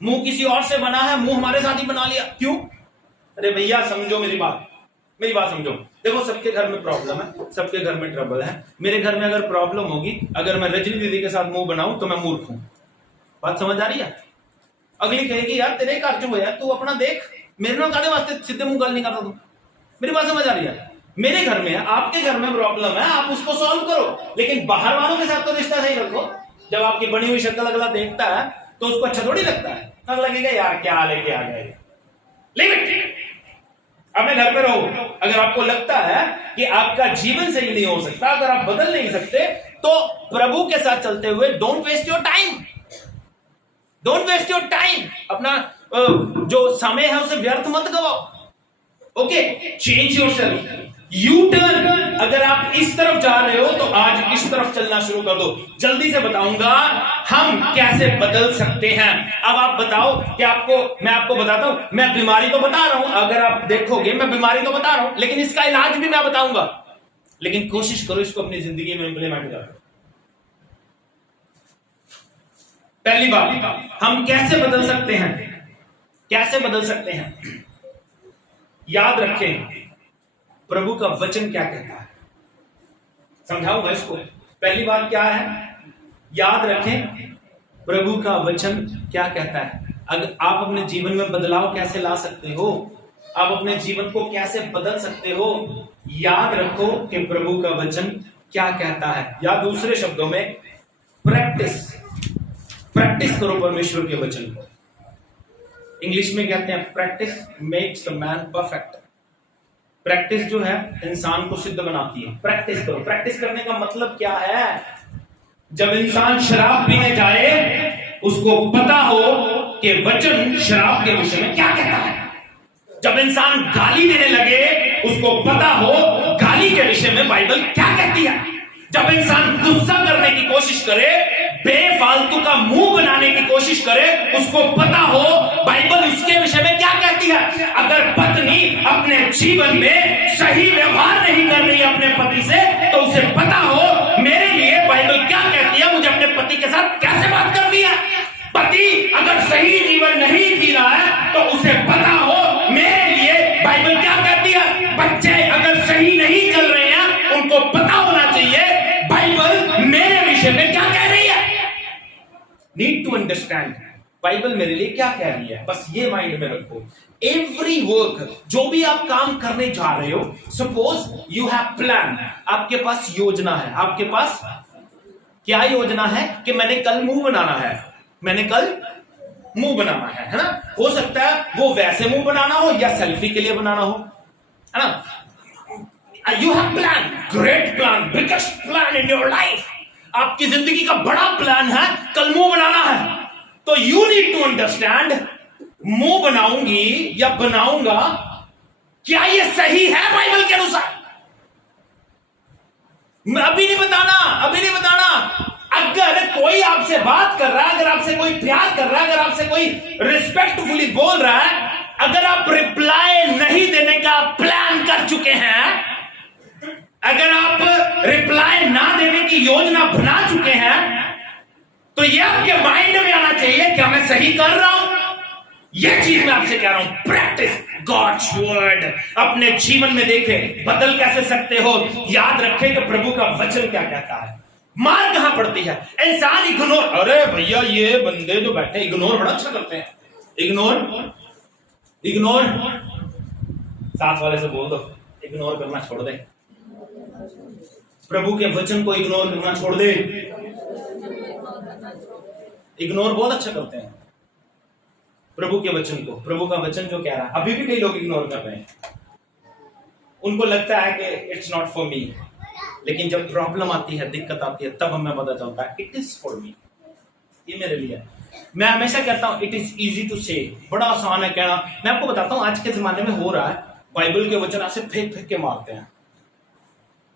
मुंह किसी और से बना है, मुंह हमारे साथ ही बना लिया, क्यों? अरे भैया समझो मेरी बात समझो। देखो, सबके घर में प्रॉब्लम है, सबके घर में ट्रबल है। मेरे घर में अगर प्रॉब्लम होगी, अगर मैं रजनी दीदी के साथ मुंह बनाऊं तो मैं मूर्ख हूं। बात समझ आ रही है? अगली कहेगी यार तेरे घर जो है तू अपना देख, मेरे नाल कादे वास्ते सीधे मुंह गल नहीं करता तू। मेरी बात समझ आ रही है? मेरे घर में है, आपके घर में प्रॉब्लम है, आप उसको सॉल्व करो, लेकिन बाहर वालों के साथ तो रिश्ता सही रखो। जब आपकी बनी हुई शक्ल अगला देखता है तो उसको अच्छा थोड़ी लगता है, तब लगेगा यार क्या लेके आ गए। लीव इट, अपने घर पे रहो। अगर आपको लगता है कि आपका जीवन सही नहीं हो सकता, अगर आप बदल नहीं सकते, तो प्रभु के साथ चलते हुए don't waste your time, don't waste your time. अपना जो समय है उसे व्यर्थ मत गवाओ। Okay, change yourself, U turn. अगर आप इस तरफ जा रहे हो तो आज इस तरफ चलना शुरू कर दो। जल्दी से बताऊंगा हम कैसे बदल सकते हैं। अब आप बताओ कि मैं आपको बताता हूं, मैं बीमारी तो बता रहा हूं, अगर आप देखोगे मैं बीमारी तो बता रहा हूं, लेकिन इसका इलाज भी मैं बताऊंगा। लेकिन कोशिश करो इसको अपनी जिंदगी में इंप्लीमेंट करो। पहली बात, हम कैसे बदल सकते हैं? कैसे बदल सकते हैं? याद रखें प्रभु का वचन क्या कहता है। समझाऊंगा इसको। पहली बात क्या है? याद रखें प्रभु का वचन क्या कहता है। अगर आप अपने जीवन में बदलाव कैसे ला सकते हो, आप अपने जीवन को कैसे बदल सकते हो, याद रखो कि प्रभु का वचन क्या कहता है। या दूसरे शब्दों में प्रैक्टिस करो परमेश्वर के वचन को। इंग्लिश में कहते हैं practice makes a man perfect. Practice जो है इंसान को सिद्ध बनाती है। प्रैक्टिस करो। प्रैक्टिस करने का मतलब क्या है? जब इंसान शराब पीने जाए उसको पता हो कि वचन शराब के विषय में क्या कहता है। जब इंसान गाली देने लगे उसको पता हो गाली के विषय में बाइबल क्या कहती है। जब इंसान गुस्सा करने की कोशिश करे, बेफालतू का मुंह बनाने की कोशिश करे, उसको पता हो बाइबल उसके विषय में क्या कहती है। अगर पत्नी अपने जीवन में सही व्यवहार नहीं कर रही है अपने पति से, तो उसे पता हो मेरे लिए बाइबल क्या कहती है, मुझे अपने पति के साथ कैसे बात करनी है। पति अगर सही जीवन नहीं जी रहा है तो उसे पता हो मेरे लिए बाइबल क्या कहती है। बच्चे अगर सही नहीं चल रहे हैं उनको पता होना चाहिए बाइबल मेरे विषय में क्या कह रही है। नीड टू अंडरस्टैंड बाइबल मेरे लिए क्या कह रही है। बस ये माइंड में रखो। एवरी वर्क, जो भी आप काम करने जा रहे हो, सपोज यू हैव प्लान, आपके पास योजना है। आपके पास क्या योजना है कि मैंने कल मुंह बनाना है, मैंने कल मुंह बनाना है ना। हो सकता है वो वैसे मुंह बनाना हो या सेल्फी के लिए बनाना हो, है ना। You have plan, great plan, biggest plan in your life. आपकी जिंदगी का बड़ा प्लान है, कल मुंह बनाना है। तो यू नीड टू अंडरस्टैंड, मुंह बनाऊंगी या बनाऊंगा, क्या ये सही है बाइबल के अनुसार। अभी नहीं बताना। अगर कोई आपसे बात कर रहा है, अगर आपसे कोई प्यार कर रहा है, अगर आपसे कोई रिस्पेक्टफुली बोल रहा है, अगर आप रिप्लाई नहीं देने का प्लान कर चुके हैं, अगर आप रिप्लाई ना देने की योजना बना चुके हैं, तो यह आपके माइंड में आना चाहिए, क्या मैं सही कर रहा हूं? यह चीज मैं आपसे कह रहा हूं, प्रैक्टिस गॉड्स वर्ड। अपने जीवन में देखें, बदल कैसे सकते हो। याद रखें कि प्रभु का वचन क्या कहता है। मार कहां पड़ती है, इंसान इग्नोर। अरे भैया ये बंदे जो बैठे इग्नोर बड़ा अच्छा करते हैं। इग्नोर इग्नोर साथ वाले से बोल दो, इग्नोर करना छोड़ दे। प्रभु के वचन को इग्नोर करना छोड़ दे। इग्नोर बहुत अच्छा करते हैं प्रभु के वचन को। प्रभु का वचन जो कह रहा है, अभी भी कई लोग इग्नोर कर रहे हैं। उनको लगता है कि इट्स नॉट फॉर मी, लेकिन जब प्रॉब्लम आती है, दिक्कत आती है, तब हमें पता चलता है इट इज फॉर मी, ये मेरे लिए है। मैं हमेशा कहता हूं इट इज इजी टू से, बड़ा आसान है कहना। मैं आपको बताता हूं आज के जमाने में हो रहा है, बाइबल के वचन ऐसे फेंक फेंक के मारते हैं,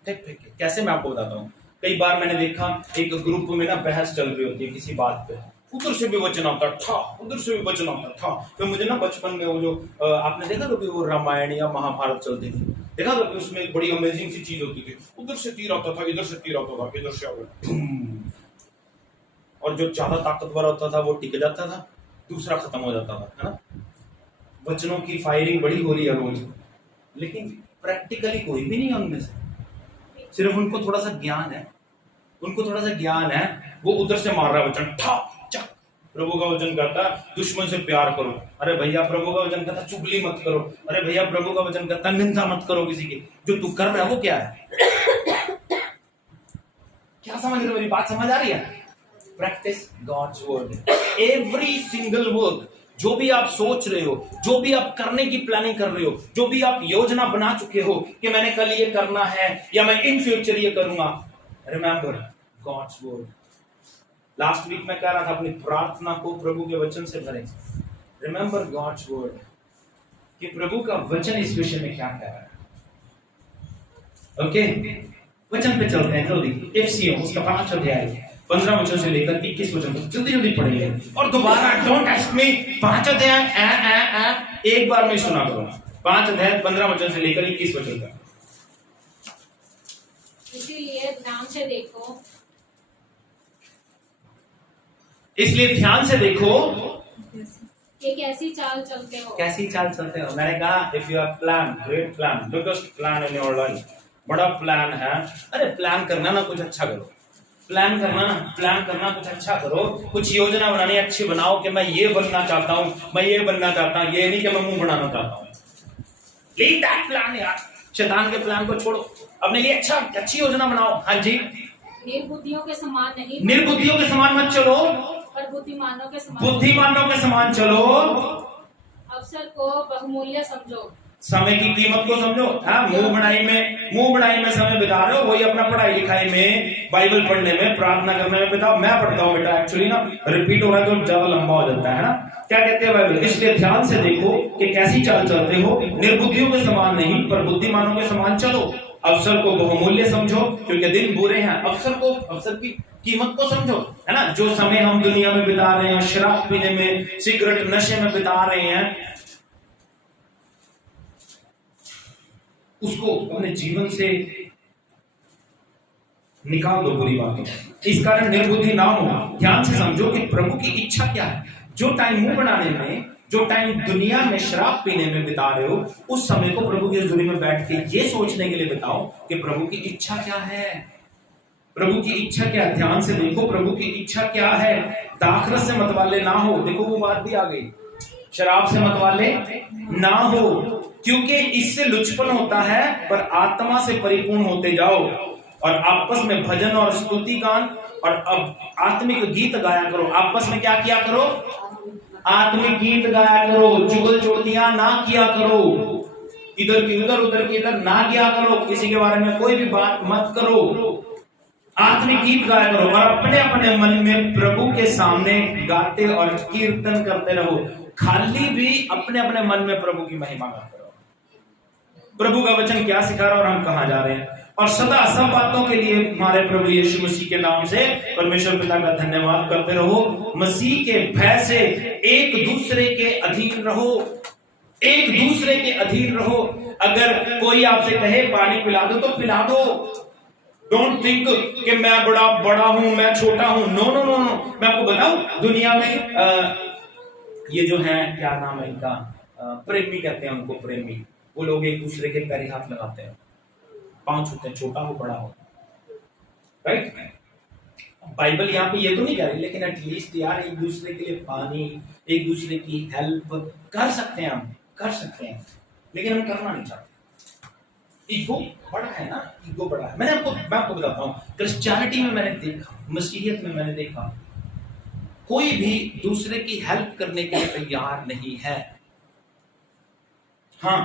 फेंक फेंक के। कैसे, मैं आपको बताता हूं। कई बार मैंने देखा एक ग्रुप में ना बहस चल रही होती है किसी बात पे, उधर से भी वचन आता था, उधर से भी वचन आता था। तो मुझे ना बचपन में वो जो आपने देखा कभी वो रामायण या महाभारत चलती थी, देखा कभी उसमें एक बड़ी अमेजिंग सी चीज होती थी, उधर से तीर आता था, इधर से तीर आता था, इधर से और जो ज्यादा ताकतवर होता था वो टिक जाता था, दूसरा खत्म हो जाता था, है ना। वचनों की फायरिंग बड़ी हो रही है रोज, लेकिन प्रैक्टिकली कोई भी नहीं है उनमें से। सिर्फ उनको थोड़ा सा ज्ञान है, वो उधर से मार रहा है वचन, ठा चक। प्रभु का वचन कहता है दुश्मन से प्यार करो। अरे भैया प्रभु का वचन कहता चुगली मत करो। अरे भैया प्रभु का वचन कहता निंदा मत करो किसी की। जो तू कर रहा है वो क्या है? क्या समझ रहे हो? मेरी बात समझ आ रही है? Practice God's word. Every single work, जो भी आप सोच रहे हो, जो भी आप करने की प्लानिंग कर रहे हो, जो भी आप योजना बना चुके हो कि मैंने कल ये करना है या मैं इन फ्यूचर ये करूंगा, remember God's word. Last week में कह रहा था अपनी प्रार्थना को प्रभु के वचन से भरें। रिमेंबर गॉड्स वर्ड, कि प्रभु का वचन इस विषय में क्या कह रहा है। ओके, वचन पे चलते हैं जल्दी। एफसीओ उसका 5 अध्याय 15 वचन से लेकर 21 वचन तक जल्दी जल्दी पढ़ेंगे। और दोबारा डोंट आस्क मी 5 अध्याय एक बार में सुना करो। 5 अध्याय 15 वचन से लेकर 21 वचन तक। इसलिए ध्यान से देखो, कि कैसी चाल चलते हो। कैसी चाल चलते हो? मैंने कहा if you have plan, great plan, biggest plan in your life, बड़ा प्लान है। अरे प्लान करना ना, कुछ अच्छा करो। प्लान करना कुछ अच्छा करो। कुछ योजना बनानी अच्छी बनाओ कि मैं ये बनना चाहता हूं, मैं ये बनना चाहता हूं, ये नहीं कि मैं मुंह बनाना चाहता हूं। लीव दैट प्लान यार, शैतान के प्लान को छोड़ो, अपने लिए अच्छी योजना बनाओ। हाँ जी, निर्बुद्धियों के समान मत चलो, पर बुद्धिमानों के समान चलो। अवसर को बहुमूल्य समझो, समय की कीमत को समझो। हाँ, मुंह बनाई में समय बिता रहे हो, वही अपना पढ़ाई लिखाई में, बाइबल पढ़ने में, प्रार्थना करने में बिताओ। मैं पढ़ता हूँ बेटा, एक्चुअली ना रिपीट हो रहा है तो ज्यादा लंबा हो जाता है ना। क्या कहते हैं बाइबल? इसलिए ध्यान से देखो कि कैसी चाल चलते हो, निर्बुद्धियों के समान नहीं पर बुद्धिमानों के समान चलो। अवसर को बहुमूल्य समझो, क्योंकि दिन बुरे हैं। अवसर की कीमत को समझो, है ना। जो समय हम दुनिया में बिता रहे हैं, शराब पीने में, सिगरेट नशे में बिता रहे हैं, उसको अपने जीवन से निकाल दो, बुरी बातों। इस कारण निर्बुद्धि ना हो, ध्यान से समझो कि प्रभु की इच्छा क्या है। जो टाइम मुंह बनाने में, जो टाइम दुनिया में शराब पीने में बिता रहे हो, उस समय को प्रभु की हज़ूरी में बैठ के ये सोचने के लिए बिताओ कि प्रभु की इच्छा क्या है। प्रभु की इच्छा क्या है? ध्यान से देखो, प्रभु की इच्छा क्या है। दाखरस से मतवाले ना हो। देखो वो बात भी आ गई, शराब से मतवाले ना हो, क्योंकि इससे लुचपन होता है, पर आत्मा से परिपूर्ण होते जाओ और आपस में भजन और स्तुति गान और अब आत्मिक गीत गाया करो। आपस में क्या किया करो? आत्मिक गीत गाया करो। चुगल चोटियां ना किया करो, इधर की उधर, उधर की इधर ना किया करो। किसी के बारे में कोई भी बात मत करो। आत्मिक गीत गाया करो और अपने अपने मन में प्रभु के सामने गाते और कीर्तन करते रहो। खाली भी अपने अपने मन में प्रभु की महिमा गाते रहो। प्रभु का वचन क्या सिखा रहा है और हम कहां जा रहे हैं। और सदा सब बातों के लिए हमारे प्रभु यीशु मसीह के नाम से परमेश्वर पिता का धन्यवाद करते रहो। मसीह के भय से एक दूसरे के अधीन रहो। एक दूसरे के अधीन रहो। अगर कोई आपसे कहे पानी पिला दो तो पिला दो। डोंट थिंक कि मैं बड़ा हूं, मैं छोटा हूं। No no no no. मैं आपको बताऊं, दुनिया में ये जो है, क्या नाम है इनका, प्रेमी कहते हैं उनको, प्रेमी। वो लोग एक दूसरे के पैरी हाथ लगाते हैं, पांव छूते हैं, छोटा हो बड़ा हो, राइट। बाइबल यहाँ पे ये तो नहीं कह रही, लेकिन एटलीस्ट यार एक दूसरे के लिए पानी, एक दूसरे की हेल्प कर सकते हैं, हम कर सकते हैं, लेकिन हम करना नहीं चाहते। ईगो बड़ा है ना, ईगो बड़ा है। मैं आपको बताता हूँ, क्रिश्चियनिटी में मैंने देखा, मसीहियत में मैंने देखा, कोई भी दूसरे की हेल्प करने के लिए तैयार नहीं है। हाँ,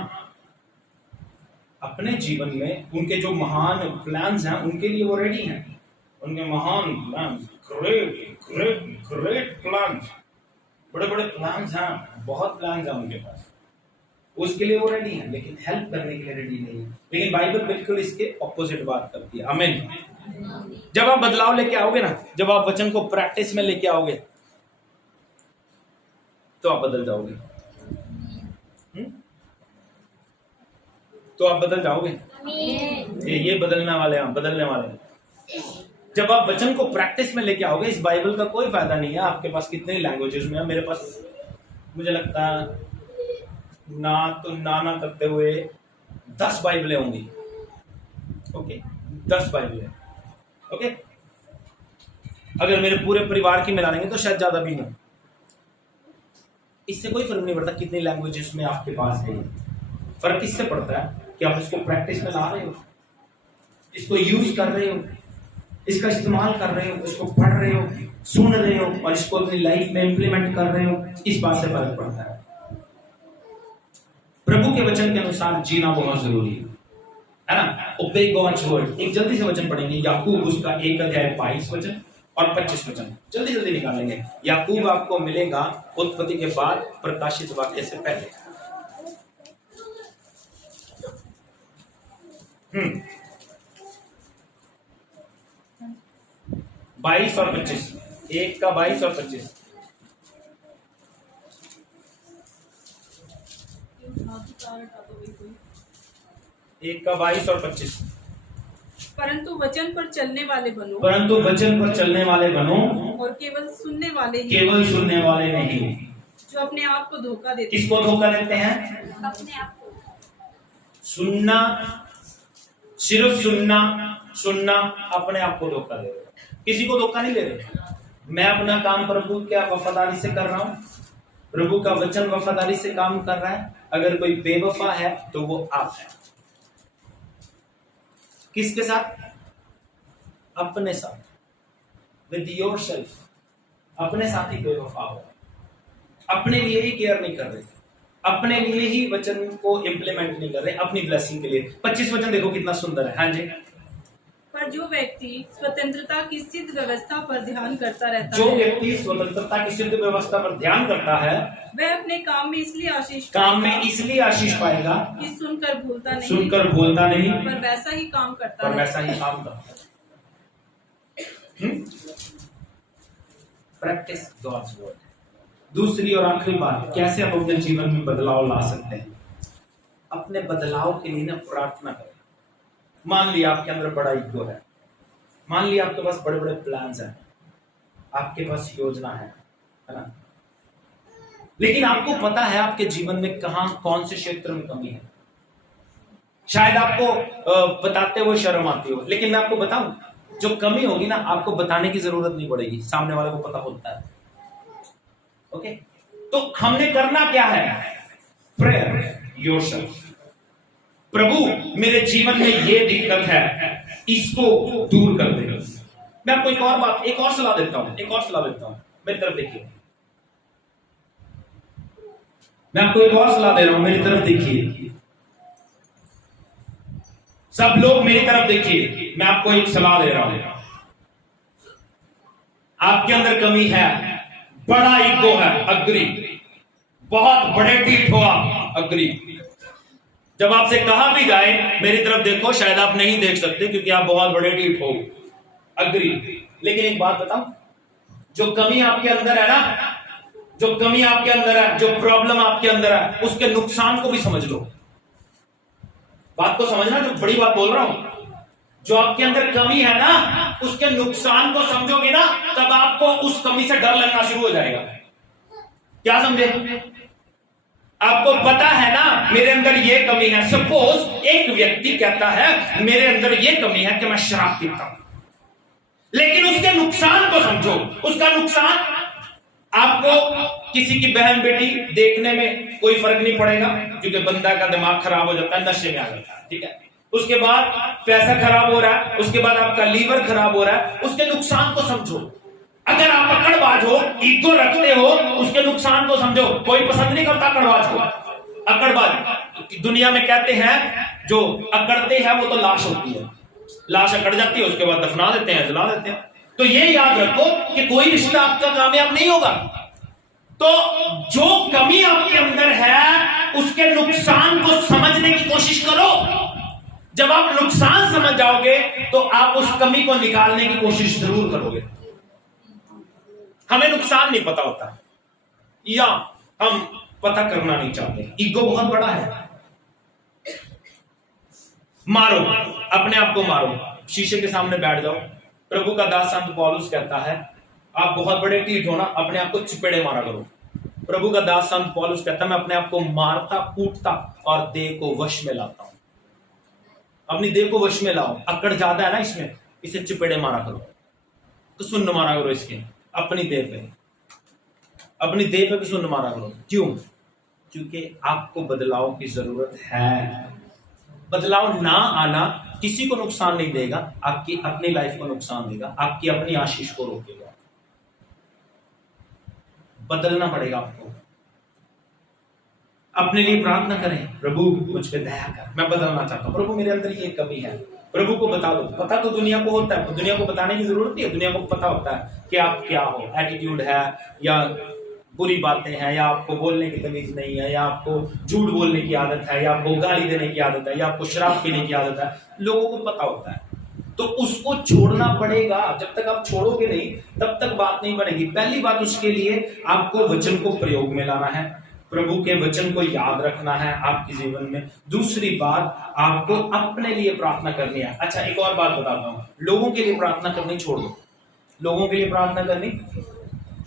अपने जीवन में उनके जो महान प्लान्स हैं उनके लिए वो रेडी हैं। उनके महान plans, great great great plans, बड़े बड़े प्लान्स हैं, बहुत प्लान्स हैं उनके पास, उसके लिए वो रेडी हैं, लेकिन हेल्प करने के लिए रेडी नहीं है। लेकिन बाइबल बिल्कुल इसके ऑपोजिट बात करती है। आमीन। जब आप बदलाव लेके आओगे ना, जब आप वचन को प्रैक्टिस में लेके आओगे, तो आप बदल जाओगे। तो आप बदल जाओगे। ये बदलने वाले हैं, बदलने वाले हैं। जब आप वचन को प्रैक्टिस में लेके आओगे, इस बाइबल का कोई फायदा नहीं है आपके पास कितने लैंग्वेजेस में है। मेरे पास, मुझे लगता है ना करते हुए 10 बाइबलें होंगी। ओके, 10 बाइबलें। ओके, अगर मेरे पूरे परिवार की मिला लेंगे तो शायद ज्यादा भी हो। इससे कोई फर्क नहीं पड़ता कितनी लैंग्वेजेस में आपके पास है। फर्क इससे पड़ता है कि आप इसको प्रैक्टिस में ला रहे हो, इसको यूज कर रहे हो, इसका इस्तेमाल कर रहे हो, इसको पढ़ रहे हो, सुन रहे हो और इसको अपनी लाइफ में इंप्लीमेंट कर रहे हो। इस बात से फर्क पड़ता है। प्रभु के वचन के अनुसार जीना बहुत जरूरी है ना। ओबे गॉड्स वर्ड। एक जल्दी से वचन पढ़ेंगे, याकूब उसका 1 अध्याय 22 वचन और 25 वचन जल्दी जल्दी निकालेंगे। याकूब आपको मिलेगा उत्पत्ति के बाद, प्रकाशित वाक्य से पहले। 22 और 25, 1 का 22 और 25। एक का 22 और 25। परंतु वचन पर चलने वाले बनो, परंतु वचन पर चलने वाले बनो, और केवल सुनने वाले ही, केवल सुनने वाले नहीं, जो अपने आप को धोखा देते। किसको धोखा देते हैं? अपने आप को। सुनना, सिर्फ सुनना अपने आप को धोखा दे रहे, किसी को धोखा नहीं दे रहे। मैं अपना काम प्रभु क्या वफादारी से कर रहा हूं, प्रभु का वचन वफादारी से काम कर रहा है। अगर कोई बेवफा है तो वो आप है। किसके साथ? अपने साथ, विद योरसेल्फ। अपने साथ ही बेवफा हो, अपने लिए ही केयर नहीं कर रहे, अपने लिए ही वचन को इंप्लीमेंट नहीं कर रहे, अपनी ब्लेसिंग के लिए। 25 वचन देखो कितना सुंदर है। हाँ जी। पर जो व्यक्ति स्वतंत्रता की सिद्ध व्यवस्था पर ध्यान करता रहता जो है, व्यक्ति स्वतंत्रता की सिद्ध व्यवस्था पर ध्यान करता है, वह अपने काम में इसलिए आशीष पाएगा कि सुनकर भूलता नहीं, पर वैसा ही काम करता है। Practice God's word. दूसरी और आखिरी बात, कैसे हम अपने जीवन में बदलाव ला सकते हैं? अपने बदलाव के लिए ना प्रार्थना करें। मान लिया आपके अंदर बड़ा ईगो है, मान लिया आपके पास बड़े बड़े प्लान्स हैं, आपके पास योजना है ना, लेकिन आपको पता है आपके जीवन में कौन से क्षेत्र में कमी है। शायद आपको बताते हुए शर्म आती हो, लेकिन मैं आपको बताऊं, जो कमी होगी ना, आपको बताने की जरूरत नहीं पड़ेगी, सामने वाले को पता होता है। ओके, तो हमने करना क्या है? Prayer yourself. प्रभु मेरे जीवन में ये दिक्कत है, इसको दूर कर दे। मैं आपको एक और सलाह देता हूं, मेरी तरफ देखिए। मैं आपको एक और सलाह दे रहा हूं, मेरी तरफ देखिए। सब लोग मेरी तरफ देखिए। मैं आपको एक सलाह दे रहा हूं। आपके अंदर कमी है, बड़ा ईगो है, अग्री। बहुत बड़े टीठ हो आप, अग्री। जब आपसे कहा भी जाए मेरी तरफ देखो, शायद आप नहीं देख सकते क्योंकि आप बहुत बड़े टीठ हो, अग्री। लेकिन एक बात बताऊं, जो कमी आपके अंदर है ना, जो कमी आपके अंदर है, जो प्रॉब्लम आपके अंदर है, उसके नुकसान को भी समझ लो। बात को समझना, जो बड़ी बात बोल रहा हूं। जो आपके अंदर कमी है ना, उसके नुकसान को समझोगे ना, तब आपको उस कमी से डर लगना शुरू हो जाएगा। क्या समझे? आपको पता है ना मेरे अंदर ये कमी है। सपोज एक व्यक्ति कहता है मेरे अंदर ये कमी है कि मैं शराब पीता हूं, लेकिन उसके नुकसान को समझो। उसका नुकसान, आपको किसी की बहन बेटी देखने में कोई फर्क नहीं पड़ेगा, क्योंकि बंदा का दिमाग खराब हो जाता है, नशे में आ जाता है, ठीक है। उसके बाद पैसा खराब हो रहा है, उसके बाद आपका लीवर खराब हो रहा है, उसके नुकसान को समझो। अगर आप अकड़बाज हो, ईगो रखते हो, उसके नुकसान को समझो। कोई पसंद नहीं करता अकड़बाज को। अकड़बाज दुनिया में कहते हैं जो अकड़ते हैं वो तो लाश होती है, लाश अकड़ जाती है, उसके बाद दफना देते हैं, जला देते हैं। तो ये याद रखो कि कोई रिश्ता आपका कामयाब नहीं होगा। तो जो कमी आपके अंदर है उसके नुकसान को समझने की कोशिश करो। जब आप नुकसान समझ जाओगे तो आप उस कमी को निकालने की कोशिश जरूर करोगे। हमें नुकसान नहीं पता होता, या हम पता करना नहीं चाहते। ईगो बहुत बड़ा है। मारो, अपने आप को मारो, शीशे के सामने बैठ जाओ। प्रभु का दास संत पौलुस कहता है, आप बहुत बड़े ढीठ हो ना, अपने आप को चिपेड़े मारा करो। प्रभु का दास संत पौलुस कहता है, मैं अपने आप को मारता, कूटता और देह को वश में लाता हूं। अपनी देह को वश में लाओ। अकड़ ज्यादा है ना इसमें, इसे चिपेड़े मारा करो, तो सुन्न मारा करो इसके, अपनी देह पे, अपनी देह पे भी सुन्न मारा करो। क्यों? क्योंकि आपको बदलाव की जरूरत है। बदलाव ना आना किसी को नुकसान नहीं देगा, आपकी अपनी लाइफ को नुकसान देगा, आपकी अपनी आशीष को रोकेगा। बदलना पड़ेगा आपको। अपने लिए प्रार्थना करें, प्रभु मुझ पे दया कर, मैं बदलना चाहता हूं, प्रभु मेरे अंदर ये कमी है। प्रभु को बता दो। पता तो दुनिया को होता है, तो दुनिया को बताने की जरूरत नहीं है। दुनिया को पता होता है कि आप क्या हो, एटीट्यूड है, या बुरी बातें हैं, या आपको बोलने की तमीज नहीं है, या आपको झूठ बोलने की आदत है, या आपको गाली देने की आदत है, या आपको शराब पीने की आदत है। लोगों को पता होता है, तो उसको छोड़ना पड़ेगा। जब तक आप छोड़ोगे नहीं तब तक बात नहीं बनेगी। पहली बात, उसके लिए आपको वचन को प्रयोग में लाना है, प्रभु के वचन को याद रखना है आपके जीवन में। दूसरी बात, आपको अपने लिए प्रार्थना करनी है। अच्छा, एक और बात बताता हूं, लोगों के लिए प्रार्थना करनी छोड़ दो। लोगों के लिए प्रार्थना करनी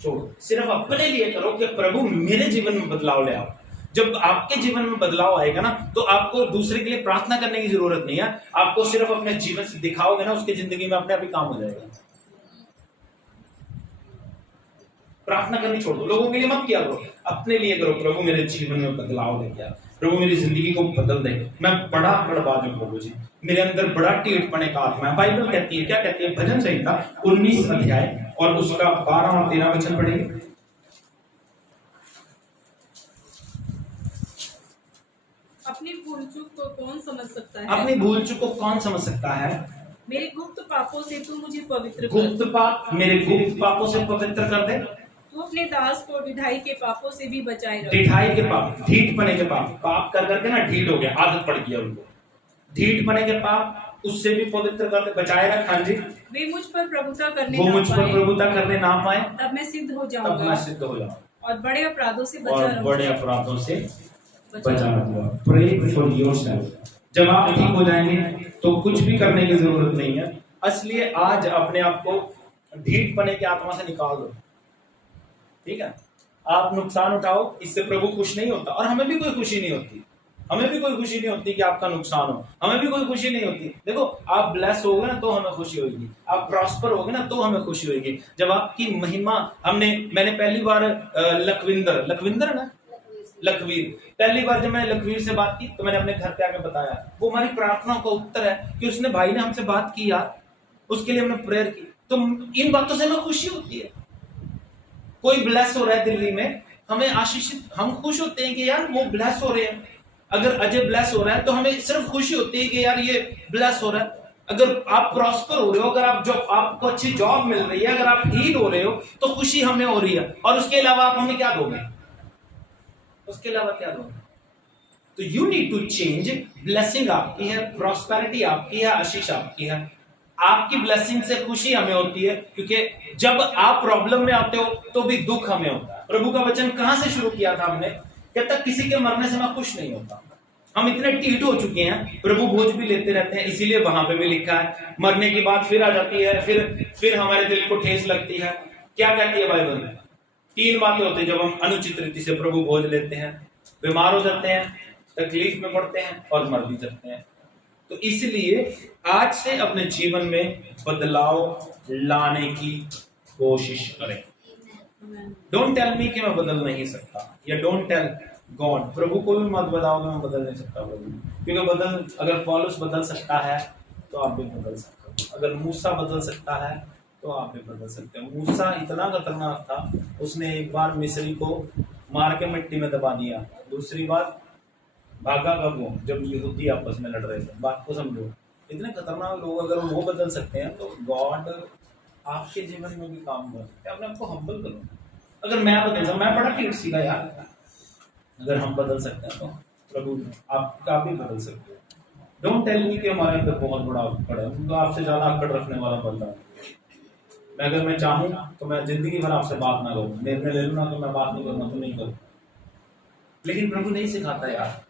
छोड़ो, सिर्फ अपने लिए करो कि प्रभु मेरे जीवन में बदलाव ले आओ। जब आपके जीवन में बदलाव आएगा ना, तो आपको दूसरे के लिए प्रार्थना करने की जरूरत नहीं है। आपको सिर्फ अपने जीवन से दिखाओगे ना, उसकी जिंदगी में अपने आप ही काम हो जाएगा। प्रार्थना करनी छोड़ दो, लोगों के लिए मत किया करो, अपने लिए करो। प्रभु मेरे जीवन में बदलाव लेके आ, प्रभु मेरी जिंदगी को बदल दे, मैं बड़ा बड़बाज हूं प्रभु जी, मेरे अंदर बड़ा ढीठपने का आत्मा है। बाइबल कहती है, क्या कहती है? भजन संहिता 19 अध्याय और उसका 12 और 13 वचन पढ़ेंगे। अपनी भूल चूक को कौन समझ सकता है? अपनी भूल चूक को कौन समझ सकता है? मेरे गुप्त पापों से तू मुझे पवित्र कर। गुप्त पाप, मेरे गुप्त पापों से पवित्र कर दे। तू अपने दास को ढिठाई के पापों से भी बचाए रख। ढिठाई के पाप, ढीठपने के पाप, पाप कर करके ना ढीठ हो गया, आदत पड़ गई उनको। ढीठपने के पाप, उससे भी पवित्र कर दे, बचाए रख। हाँ जी, वे मुझ पर प्रभुता करने वो ना मुझ पर पाए, प्रभुता करने ना पाए, तब मैं सिद्ध हो तब जाऊंगा मैं सिद्ध हो जाऊं और बड़े अपराधों से बचा और रहूंगा। बड़े अपराधों से बचा रहूंगा। Pray for yourself. जब आप ठीक हो जाएंगे तो कुछ भी करने की जरूरत नहीं है। इसलिए आज अपने आप को ढीठपने की आत्मा से निकाल दो, ठीक है? आप नुकसान उठाओ, इससे प्रभु खुश नहीं होता, और हमें भी कोई खुशी नहीं होती। हमें भी कोई खुशी नहीं होती कि आपका नुकसान हो, हमें भी कोई खुशी नहीं होती। देखो, आप ब्लेस होगे ना तो हमें खुशी होगी, आप प्रॉस्पर होगे ना तो हमें खुशी होगी। जब आपकी महिमा, मैंने पहली बार लखविंदर है ना, लखवीर, पहली बार जब मैंने लखवीर से बात की तो मैंने अपने घर पे आकर बताया, वो हमारी प्रार्थना का उत्तर है कि उसने भाई ने हमसे बात की यार, उसके लिए हमने प्रेयर की। तो इन बातों से हमें खुशी होती है। कोई ब्लेस हो रहा है दिल्ली में, हमें आशीषित, हम खुश होते हैं कि यार वो ब्लेस हो रहे हैं। अगर अजय ब्लेस हो रहा है तो हमें सिर्फ खुशी होती है कि यार ये ब्लेस हो रहा है। अगर आप प्रॉस्पर हो रहे हो, अगर आपको अच्छी जॉब मिल रही है, अगर आप हील हो रहे हो, तो खुशी हमें हो रही है। और उसके अलावा आप हमें क्या दोगे? उसके अलावा क्या दोगे? तो you need to change. Blessing आपकी है, प्रॉस्पेरिटी आपकी है, आशीष आपकी है। आपकी ब्लेसिंग से खुशी हमें होती है, क्योंकि जब आप प्रॉब्लम में आते हो तो भी दुख हमें होता है। प्रभु का वचन कहां से शुरू किया था हमने? कहता किसी के मरने से मैं खुश नहीं होता। हम इतने टीट हो चुके हैं, प्रभु बोझ भी लेते रहते हैं, इसीलिए वहां पे भी लिखा है मरने की बात फिर आ जाती है, फिर हमारे दिल को ठेस लगती है। क्या कहती है बाइबल? 3 बातें होती है जब हम अनुचित रीति से प्रभु बोझ लेते हैं, बीमार हो जाते हैं, तकलीफ में पड़ते हैं और मर भी जाते हैं। तो इसलिए आज से अपने जीवन में बदलाव लाने की कोशिश करें। डोंट टेल मी कि मैं बदल नहीं सकता, या डोंट टेल गॉड, प्रभु को भी मत बताओ कि मैं बदल नहीं सकता प्रभु, क्योंकि अगर पौलुस बदल सकता है तो आप भी बदल सकते हो। अगर मूसा बदल सकता है तो आप भी बदल सकते हो। मूसा इतना खतरनाक था, उसने एक बार मिस्री को मार के मिट्टी में दबा दिया। दूसरी बार भागा कब वो, जब यहूदी आपस में लड़ रहे थे। बात को समझो, इतने खतरनाक लोग अगर वो बदल सकते हैं तो गॉड आपके जीवन में भी काम कर सकते हैं। अपने आपको हम्बल करो। अगर मैं बदल सकता, मैं बड़ा टीट सीखा यार, अगर हम बदल सकते हैं तो प्रभु आपका भी बदल सकते हो। डोंट टेल मी कि हमारे अंदर बहुत बड़ा अकड़ है, उनका आपसे ज्यादा अकड़ रखने वाला बंदा है। अगर मैं चाहूँ तो मैं जिंदगी भर आपसे बात ना करूँ, निर्णय ले लूँ ना तो मैं बात नहीं करूँगा तो नहीं करूँ, लेकिन प्रभु नहीं सिखाता यार।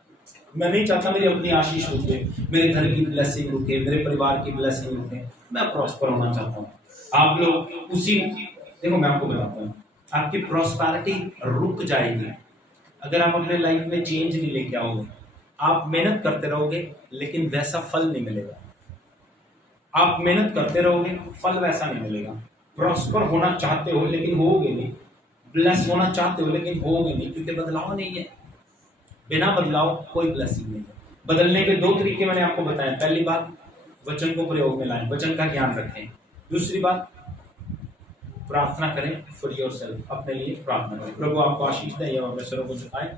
मैं नहीं चाहता मेरी अपनी आशीष रुके, मेरे घर की ब्लेसिंग रुके, मेरे परिवार की ब्लेसिंग रुके, मैं प्रॉस्पर होना चाहता हूँ। आप लोग उसी, देखो मैं आपको बताता हूँ, आपकी प्रॉस्पेरिटी रुक जाएगी अगर आप अपने लाइफ में चेंज नहीं लेके आओगे। आप मेहनत करते रहोगे लेकिन वैसा फल नहीं मिलेगा। आप मेहनत करते रहोगे, फल वैसा नहीं मिलेगा। प्रॉस्पर होना चाहते हो लेकिन होगे नहीं, ब्लेस होना चाहते हो लेकिन होगे नहीं, क्योंकि बदलाव नहीं है। बिना बदलाव कोई ब्लेसिंग नहीं है। बदलने के 2 तरीके मैंने आपको बताए। पहली बात, वचन को प्रयोग में लाएं, वचन का ज्ञान रखें। दूसरी बात, प्रार्थना करें फॉर योरसेल्फ, अपने लिए प्रार्थना करें। प्रभु आपको आशीष दे, या अपने स्वरों को झुकाएं।